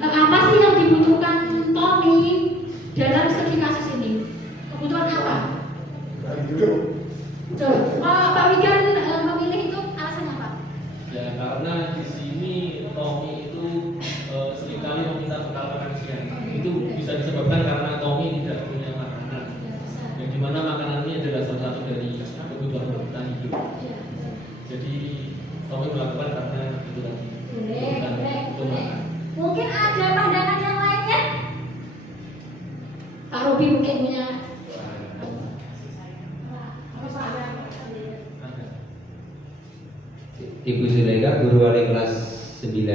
apa sih yang dibutuhkan Tommy dalam studi kasus ini? Kebutuhan apa? Pak Wigan memilih itu alasannya apa? Ya karena di sini Tommy itu seringkali meminta bekal makan siang. Itu bisa disebabkan karena Tommy tidak punya makanan. Yang dimana makanan ini adalah salah satu dari kebutuhan bertahan hidup. Jadi Tommy melakukan karena itu tadi. Boleh. Mungkin ada pandangan yang lainnya? Pak Robi mungkin punya. Ibu Zuleka, guru wali kelas 9,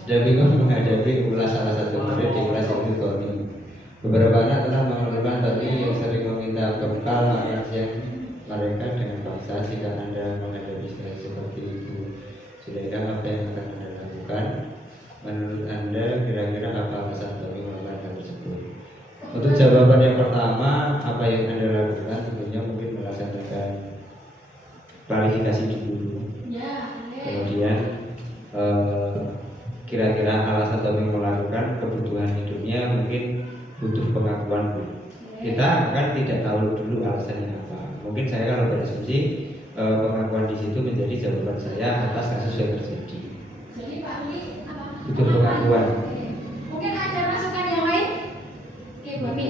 sedang bingung menghadapi ulah salah satu murid di kelas itu Tommy. Beberapa anak telah mengeluhkan Tommy yang sering meminta bekal makan siang mereka dengan paksa. Jika Anda menghadapi situasi seperti Ibu Zuleka, apa yang akan Anda lakukan? Menurut Anda, kira-kira apa alasan Tommy melakukan hal tersebut? Untuk jawaban yang pertama, apa yang Anda lakukan? Tentunya mungkin melaksanakan klarifikasi dulu. Kemudian kira-kira alasan Tommy melakukan kebutuhan hidupnya mungkin butuh pengakuan dulu. Kita kan tidak tahu dulu alasannya apa. Mungkin saya kalau berasumsi pengakuan di situ menjadi jawaban saya atas kasus yang terjadi. Jadi Pak Wi, apa? Butuh pengakuan. Mungkin ada masukan yang lain? Oke, Bu Mi.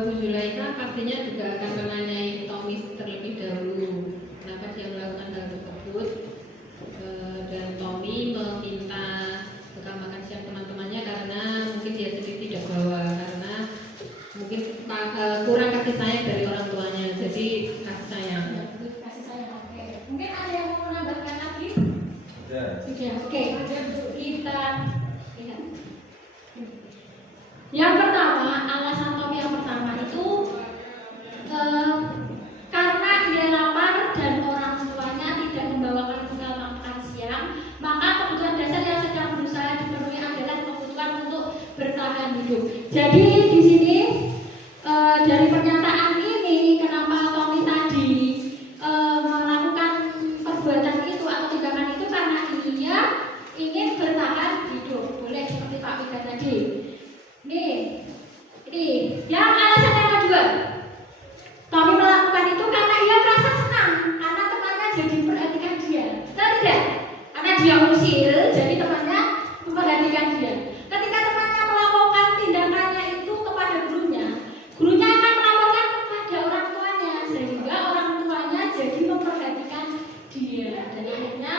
Bu Zulaika pastinya juga akan menanyai Tommy terlebih dahulu kenapa dia melakukan hal tersebut, dan Tommy meminta bekal makan siang teman-temannya karena mungkin dia sendiri tidak bawa, karena mungkin kurang kasih sayang dari orang tuanya, jadi kasih sayang. Kasih sayang, oke. Mungkin ada yang mau menambahkan lagi? Sudah. Oke. Kita lihat. Yang pertama, alasan Tommy yang pertama itu karena dia lapar dan orang tuanya tidak membawakan bekal makan siang, maka kebutuhan dasar yang sedang berusaha dipenuhi adalah kebutuhan untuk bertahan hidup. Jadi di sini dari pernyataan ini, kenapa Tommy tadi melakukan perbuatan itu atau tindakan itu karena dia ingin bertahan hidup. Boleh seperti Pak Wika tadi. Nih, yang alasan yang kedua, Tommy melakukan itu karena ia merasa senang karena temannya jadi memperhatikan dia. Tidak, karena dia usil, jadi temannya memperhatikan dia. Ketika temannya melakukan tindakannya itu kepada gurunya akan melaporkan kepada orang tuanya, sehingga orang tuanya jadi memperhatikan dia. Dan akhirnya,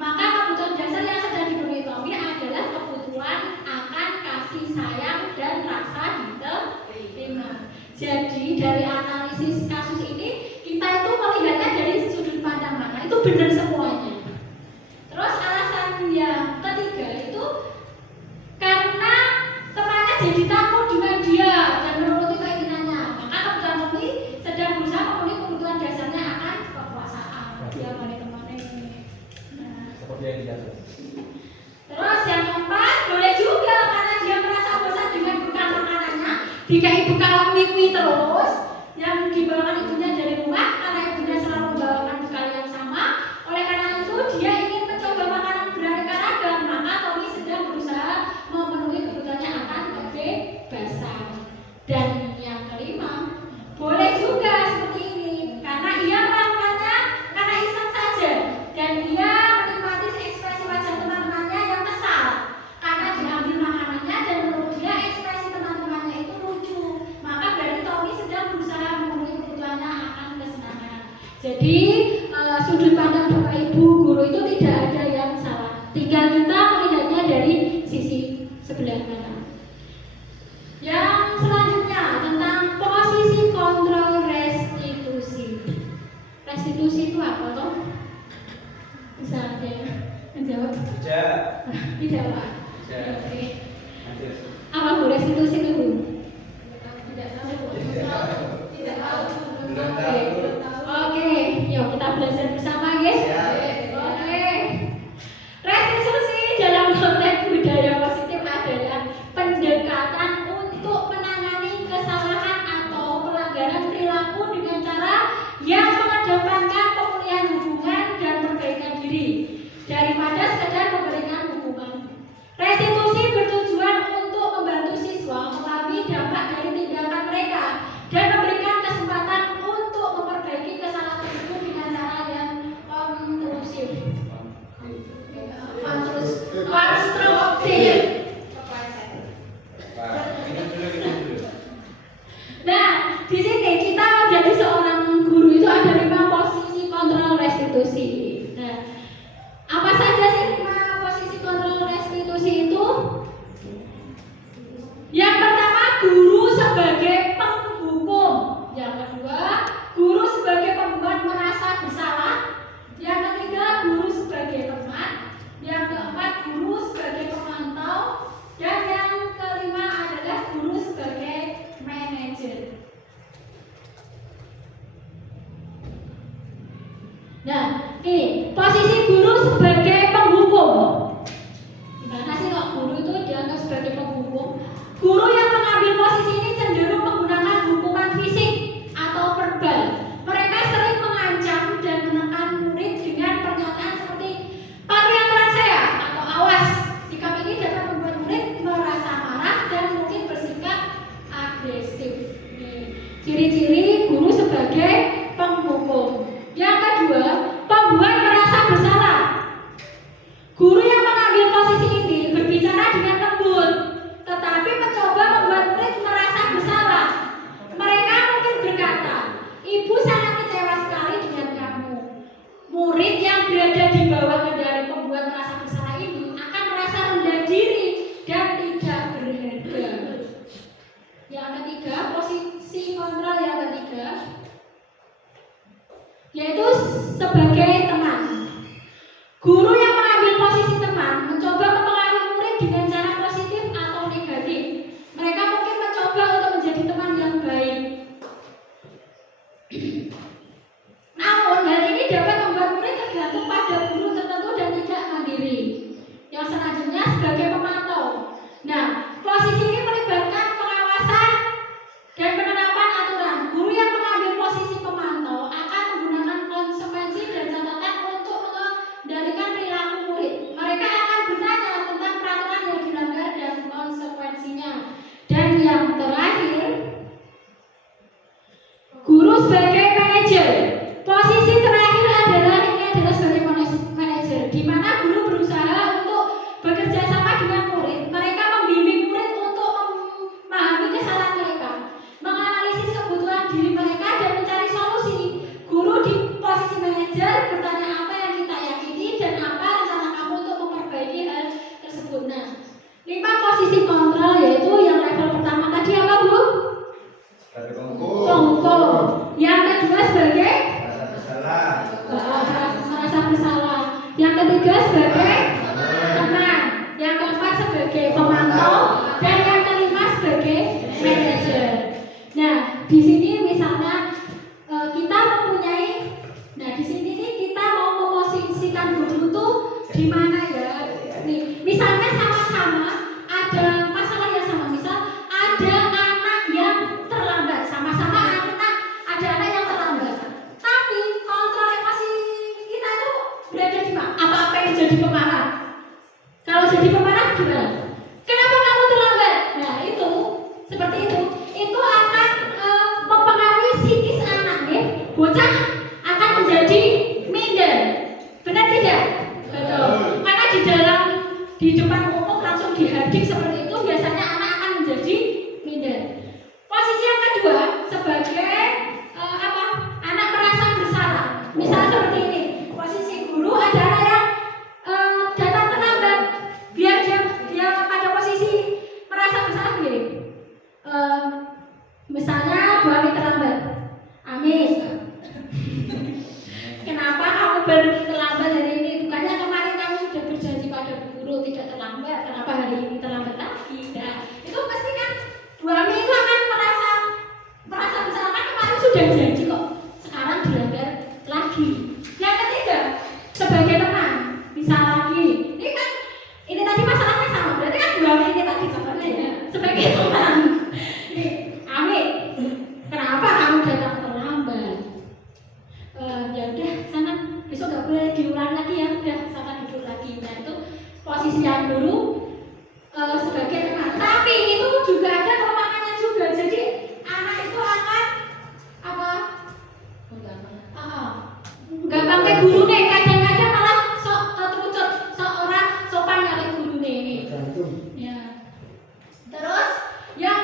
maka kebutuhan dasar yang sedang dipenuhi Tommy adalah kebutuhan akan kasih sayang dan rasa diterima. Jadi dari analisis kasus ini kita itu melihatnya dari sudut pandang mana, itu benar semuanya. Terus alasan yang ketiga itu karena jadi takut dengan dia dan menuruti keinginannya. Maka kebutuhan Tommy sedang berusaha memenuhi kebutuhan dasarnya akan kekuasaan. Ya, teman-teman. Nah, Seperti yang di atas. terus yang keempat, boleh juga karena dia merasa bosan dengan bekal makanannya, dikai bekal mie terus yang dibawakan ibunya dari rumah karena ibunya selalu membawakan bekal yang sama. Oleh karena itu dia ingin mencoba makanan beraneka ragam, maka Tommy sedang berusaha memenuhi kebutuhannya akan kebebasan. Dan yang kelima, boleh juga seperti ini karena ia melakukannya karena iseng saja dan ia menikmati ekspresi wajah teman-temannya yang kesal karena diambil makanannya dan menurut dia ekspresi teman-temannya itu lucu. Maka berarti Tommy sedang berusaha memenuhi kebutuhannya akan kesenangan. Jadi sudut pandang Bapak Ibu guru itu tidak ada yang salah. Tinggal kita melihatnya dari sisi sebelah mana. Yang selanjutnya tentang posisi kontrol restitusi. Restitusi itu apa toh? Bisa ada yang menjawab? Tidak. Tidak Pak. Tidak. Oke. Lanjut. Apa Bu restitusi itu Bu? Tidak tahu. Tidak tahu. Belum Oke. tahu. Oke, yuk kita belajar bersama guys. Oke. Restitusi dalam konteks budaya positif adalah pendekatan untuk menangani kesalahan atau pelanggaran perilaku dengan cara yang mengedepankan pemulihan hubungan dan perbaikan diri daripada sekedar memberikan hukuman. Restitusi bertujuan untuk membantu siswa mengalami dampak dari tindakan mereka dan memberikan kesempatan untuk memperbaiki kesalahan tersebut dengan cara yang konstruktif. Konstruktif. Pak, minum dulu. Nah, di sini kita menjadi seorang guru itu ada 5 posisi kontrol restitusi. Nah, apa saja sih 5 posisi kontrol restitusi itu? Yang pertama, guru sebagai penghukum. Yang kedua, guru sebagai pembuat merasa bersalah. Yang ketiga, guru sebagai teman. Yang keempat, guru sebagai pemantau. Dan yang kelima adalah guru sebagai manajer. Nah, ini posisi guru sebagai penghukum. Gimana sih kok guru itu dianggap sebagai penghukum? Guru yang mengambil posisi ini cenderung menggunakan hukuman fisik atau verbal. Mereka sering mengancam dan menekan murid dengan pernyataan seperti "patuhi aturan saya" atau "awas". Sikap ini dapat membuat murid merasa marah dan mungkin bersikap agresif. Ciri-ciri guru sebagai penghukum. Yang kedua, pembuat merasa bersalah. Guru yang mengambil posisi ini berbicara dengan lembut, tetapi mencoba membuat murid merasa bersalah. Mereka mungkin berkata, "Ibu sangat kecewa sekali dengan kamu." Murid yang berada di bawah kendali pembuat merasa bersalah ini akan merasa rendah diri dan tidak berharga. Yang ketiga, posisi kontrol yang udah janji kok, sekarang dilanggar lagi. Yang ketiga, sebagai teman, bisa lagi. Ini tadi masalahnya sama, berarti kan dua ini tadi contohnya ya. Sebagai teman, nih, Ami, kenapa kamu datang terlambat? Ya udah, sana besok nggak boleh diulang lagi ya, udah sana duduk lagi. Nah itu posisi yang dulu sebagai teman. Tapi itu juga ada kelemahannya juga. Jadi anak itu akan apa? Gampang kayak guru nih, kadang-kadang malah sok terucut, sok orang sopan kali guru nih. Ya. Terus yang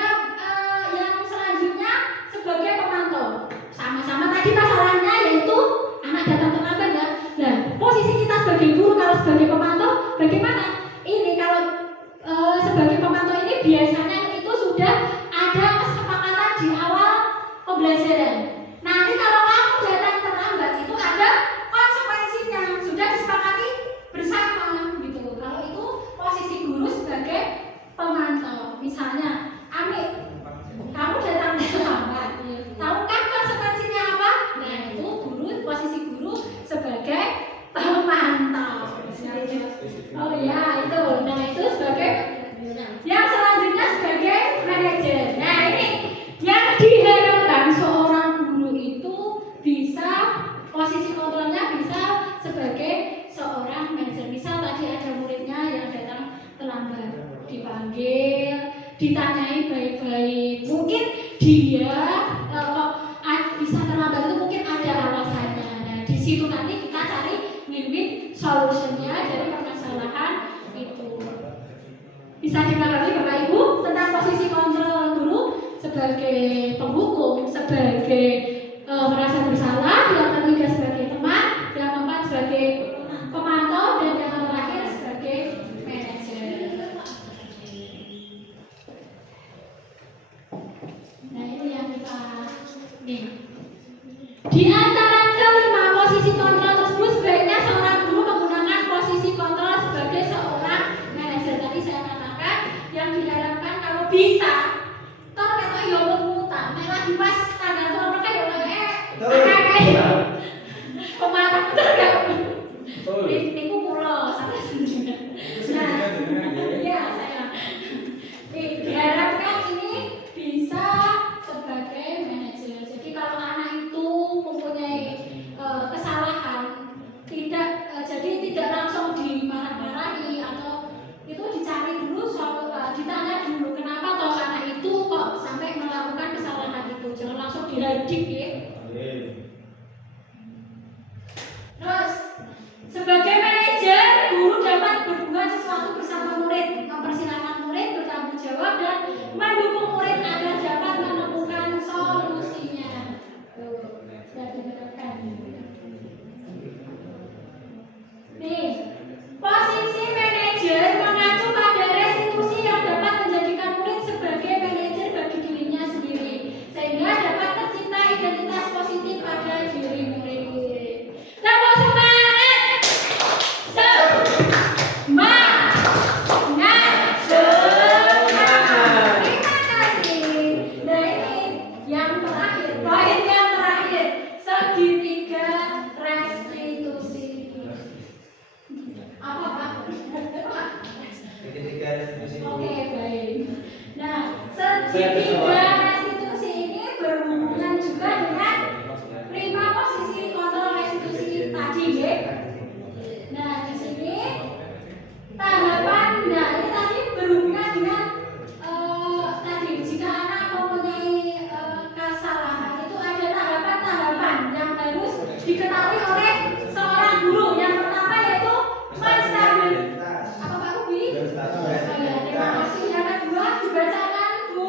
selanjutnya sebagai pemantau, sama-sama tadi masalahnya yaitu anak datang terlambat ya. Nah, posisi kita sebagai guru kalau sebagai pemantau bagaimana? Ini kalau sebagai pemantau ini biasanya itu sudah ada kesepakatan di awal pembelajaran. Nanti kalau kamu datang terlambat itu ada konsekuensinya, sudah disepakati bersama gitu. Kalau itu posisi guru sebagai pemantau. Misalnya, Ami, kamu datang terlambat, tahu kan konsekuensinya apa? Nah itu guru, posisi guru sebagai pemantau. Oh ya itu, nah itu sebagai yang selanjutnya sebagai manajer. Nah ini yang diharapkan seorang guru itu bisa posisi kontrolnya bisa sebagai seorang manajer. Misal tadi ada muridnya yang datang terlambat, dipanggil, ditanyai baik-baik. Mungkin dia kok bisa terlambat itu mungkin ada alasannya. Nah di situ nanti kita cari win-win solutionnya dari permasalahan itu. Bisa dipahami Bapak Ibu tentang posisi kontrol guru sebagai penghukum, sebagai merasa bersalah, yang ketiga sebagai teman, yang keempat sebagai pemantau, dan yang terakhir sebagai manajer. Nah ini yang kita nih. Di antara kelima posisi kontrol tersebut sebaiknya seorang guru menggunakan posisi kontrol sebagai seorang manajer. Tadi saya katakan yang diharapkan kalau bisa toh ketok yo mutang nek lagi pas tanggal tuh mereka yo kayak pemarah betul gak? Niku kula sampai sini. Nah, iya saya. Diharapkan ini bisa sebagai manajer. Jadi kalau anak itu mempunyai kesalahan, tidak langsung dimarah-marahi atau itu dicari dulu ditanya dulu kenapa toh anak itu kok sampai melakukan kesalahan itu, jangan langsung dihadik ya. Terus sebagai manajer guru dapat berbuat sesuatu bersama murid, mempersilahkan murid bertanggung jawab dan mendukung murid agar dapat menemukan solusinya. Sudah didengarkan. Nih, posisi manajer mengacu pada restitusi yang dapat menjadikan murid sebagai manajer bagi dirinya sendiri, sehingga dapat tercipta identitas positif pada diri murid. Tepuk semangat! Semangat! Semangat! Terima kasih. Nah ini yang terakhir, poin yang terakhir, segitiga restitusi. Apa Pak? Segitiga restitusi. Oke, baik. Nah, segitiga restitusi ini berhubungan juga dengan prima posisi kontrol restitusi tadi, ya. Nah, di sini tahapan, nah ini tadi berhubungan dengan tadi jika anak mempunyai kesalahan itu ada tahapan-tahapan yang harus diketahui oleh seorang guru. Yang pertama yaitu menstabilitas. Apa Pak Ruby? Oh ya, terima kasih. Yang kedua dibacakan Bu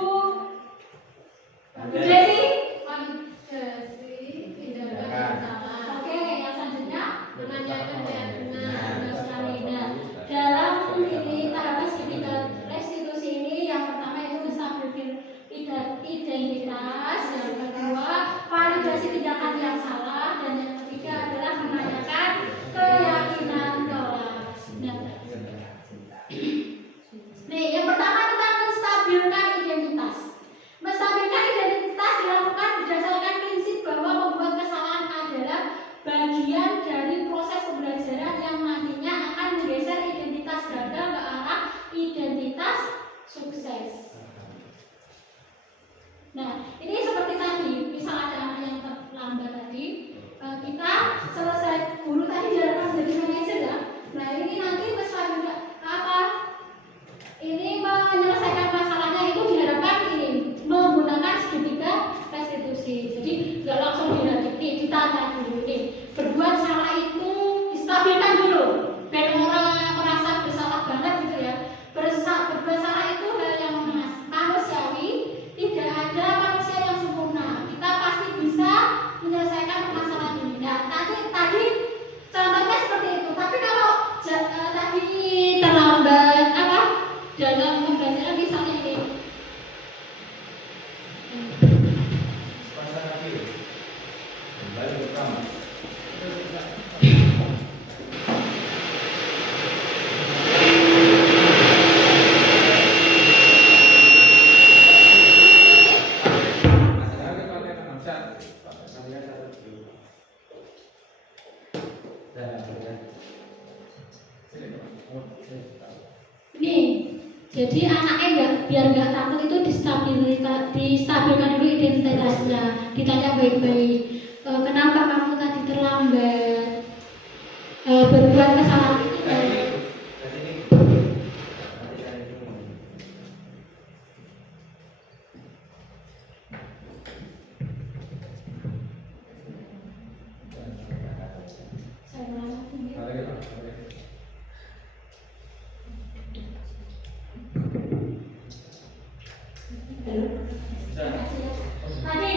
pembelajaran misalnya ini. Pasang lagi. Kembali ke kamar. Nih, jadi anaknya biar nggak takut itu distabilkan dulu identitasnya, ditanya baik-baik. Kenapa kamu tadi terlambat? Berbuat kesalahan itu tadi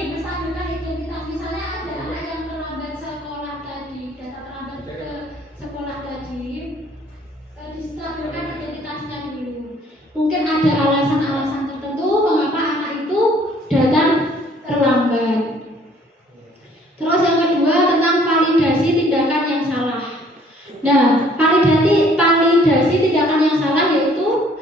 menstabilkan identitas. Misalnya ada anak yang terlambat sekolah tadi, datang terlambat ke sekolah tadi, distabilkan identitasnya dulu. Mungkin ada alasan-alasan tertentu mengapa anak itu datang terlambat. Terus yang kedua tentang validasi tindakan yang salah. Nah, validasi tindakan yang salah yaitu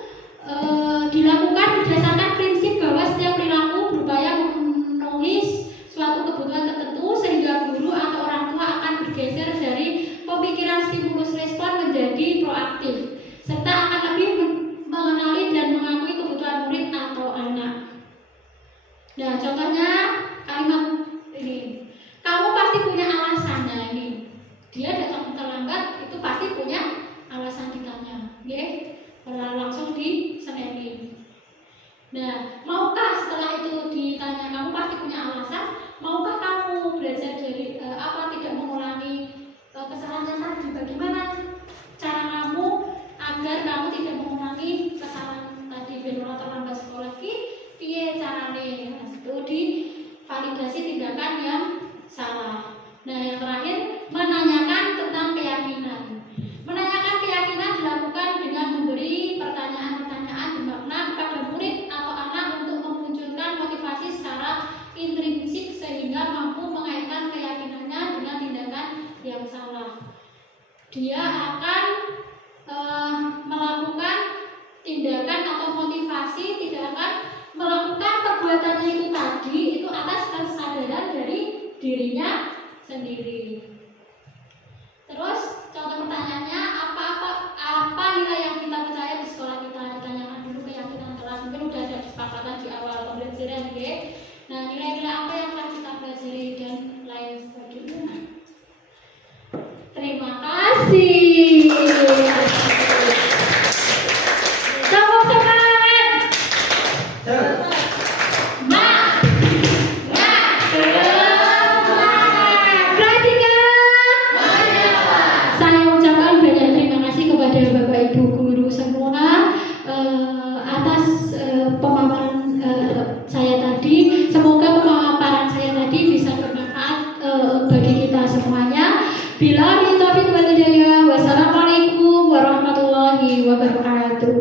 dilakukan berdasarkan prinsip bahwa setiap perilaku berupaya memenuhi suatu kebutuhan tertentu sehingga guru atau orang tua akan bergeser dari pemikiran stimulus respon menjadi proaktif serta akan lebih mengenali dan mengakui kebutuhan murid atau anak. Nah, contohnya kalimat ini, kamu pasti punya alasan. Nah, ini dia datang terlambat itu pasti punya alasan, ditanya, langsung diseneni. Nah, maukah setelah itu ditanya kamu pasti punya alasan, maukah kamu belajar dari tidak mengulangi kesalahan tadi? Bagaimana cara kamu agar kamu tidak mengulangi kesalahan tadi? Benar terlambat sekolah lagi, piye carane? Nah, itu di validasi tindakan yang salah. Nah, yang terakhir menanyakan tentang keyakinan. Menanyakan keyakinan dilakukan dengan memberi pertanyaan-pertanyaan bermakna kepada murid atau anak untuk memunculkan motivasi secara intrinsik sehingga mampu mengaitkan keyakinannya dengan tindakan yang salah. Dia akan melakukan tindakan atau motivasi, tidak akan melakukan perbuatannya itu tadi itu atas kesadaran dari dirinya sendiri. Terus contoh pertanyaannya, apa nilai yang kita percaya di sekolah kita? Ditanyakan dulu keyakinan kelas. Mungkin udah ada kesepakatan di awal pembelajaran, Nah, nilai-nilai apa yang telah kita pelajari dan lain sebagainya. Terima kasih. Tepuk semangat. Saya ucapkan banyak terima kasih kepada Bapak Ibu guru semua atas pemaparan saya tadi. Semoga pemaparan saya tadi bisa bermanfaat bagi kita semuanya. Billahi taufiq wal hidayah. Wassalamualaikum warahmatullahi wabarakatuh.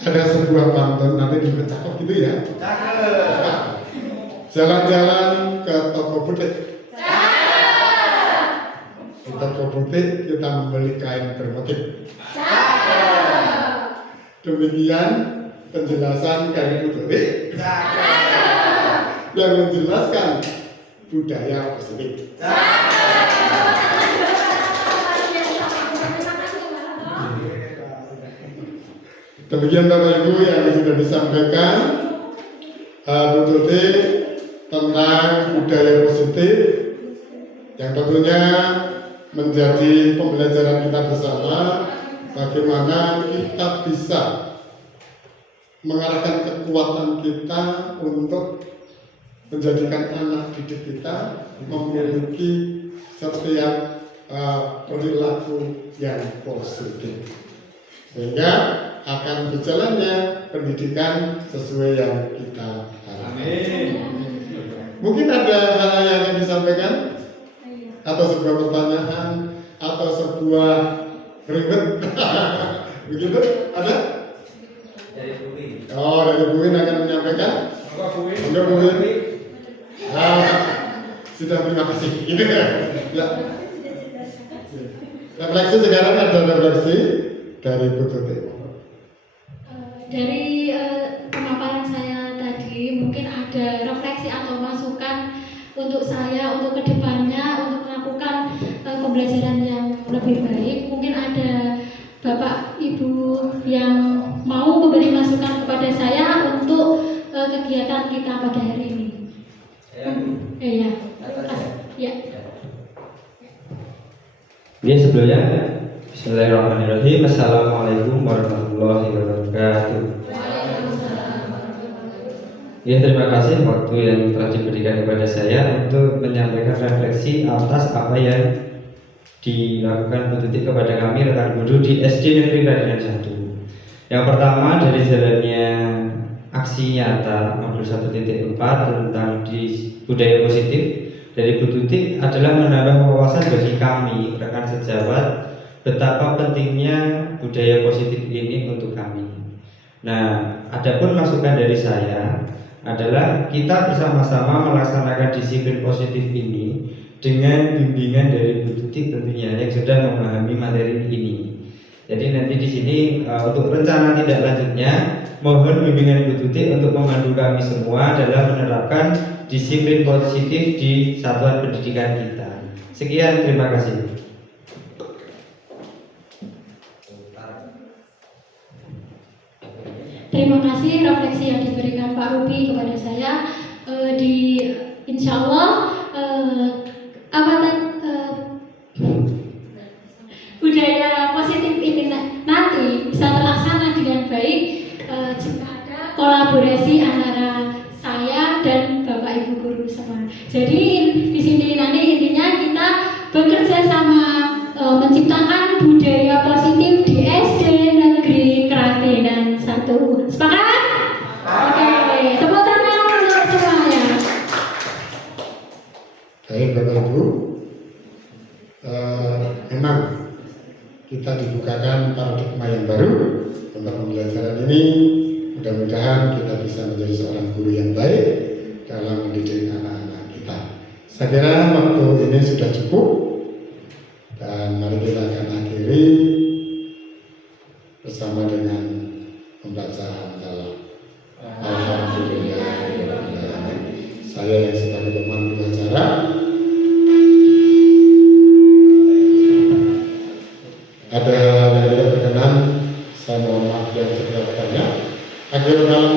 Ada sebuah pantun nanti juga cakep gitu ya. Jalan-jalan ke toko butik. Di toko butik kita membeli kain bermotif. Demikian penjelasan kain butik yang menjelaskan budaya positif. Demikian Bapak Ibu yang sudah disampaikan Bu Tuti tentang budaya positif yang tentunya menjadi pembelajaran kita bersama bagaimana kita bisa mengarahkan kekuatan kita untuk menjadikan anak didik kita memiliki setiap perilaku yang positif sehingga akan berjalannya pendidikan sesuai yang kita harapkan. Mungkin ada hal yang akan disampaikan atau sebuah pertanyaan atau sebuah ribet Begitu? Ada? Dari bumi. Oh, dari Bu Win akan menyampaikan. Enggak Bu Win. Sudah, terima kasih. Gitu ya. Ya. Refleksi sekarang ada refleksi dari Bu Tuti. Dari pemaparan saya tadi mungkin ada refleksi atau masukan untuk saya untuk kedepannya untuk melakukan pembelajaran yang lebih baik. Mungkin ada Bapak Ibu yang mau memberi masukan kepada saya untuk kegiatan kita pada hari ini. Ya. Ya. Ini sebelumnya Bismillahirrahmanirrahim. Assalamualaikum warahmatullahi wabarakatuh. Ya, terima kasih waktu yang telah diberikan kepada saya untuk menyampaikan refleksi atas apa yang dilakukan Bu Tuti kepada kami rekan guru di SD Negeri Kerajinan 1. Yang pertama dari jalannya aksi nyata modul 1.4 tentang di budaya positif dari Bu Tuti adalah menambah wawasan bagi kami rekan sejawat betapa pentingnya budaya positif ini untuk kami. Nah, adapun masukan dari saya adalah kita bersama-sama melaksanakan disiplin positif ini dengan bimbingan dari Bu Tuti tentunya yang sudah memahami materi ini. Jadi nanti di sini untuk rencana tindak lanjutnya mohon bimbingan Bu Tuti untuk memandu kami semua dalam menerapkan disiplin positif di satuan pendidikan kita. Sekian, terima kasih. Terima kasih refleksi yang diberikan Pak Ruby kepada saya. Insya Allah budaya positif ini nanti bisa terlaksana dengan baik jika ada kolaborasi antara saya dan Bapak Ibu guru semua. Jadi di sini nanti intinya kita bekerja sama menciptakan budaya positif di SD Negeri Kerajinan 1. Sepakat? Oke, tepuk tangan untuk semuanya. Baik Bapak Ibu, memang kita dibukakan paradigma yang baru untuk pembelajaran ini. Mudah-mudahan kita bisa menjadi seorang guru yang baik dalam mendidik anak-anak kita. Saya kira waktu ini sudah cukup dan mari kita akan akhiri bersama dengan pembacaan salam. Alhamdulillah. Saya yang sebagai pemandu acara ada hal yang tidak berkenan, saya mohon maaf yang sebenarnya. Akhirul kalam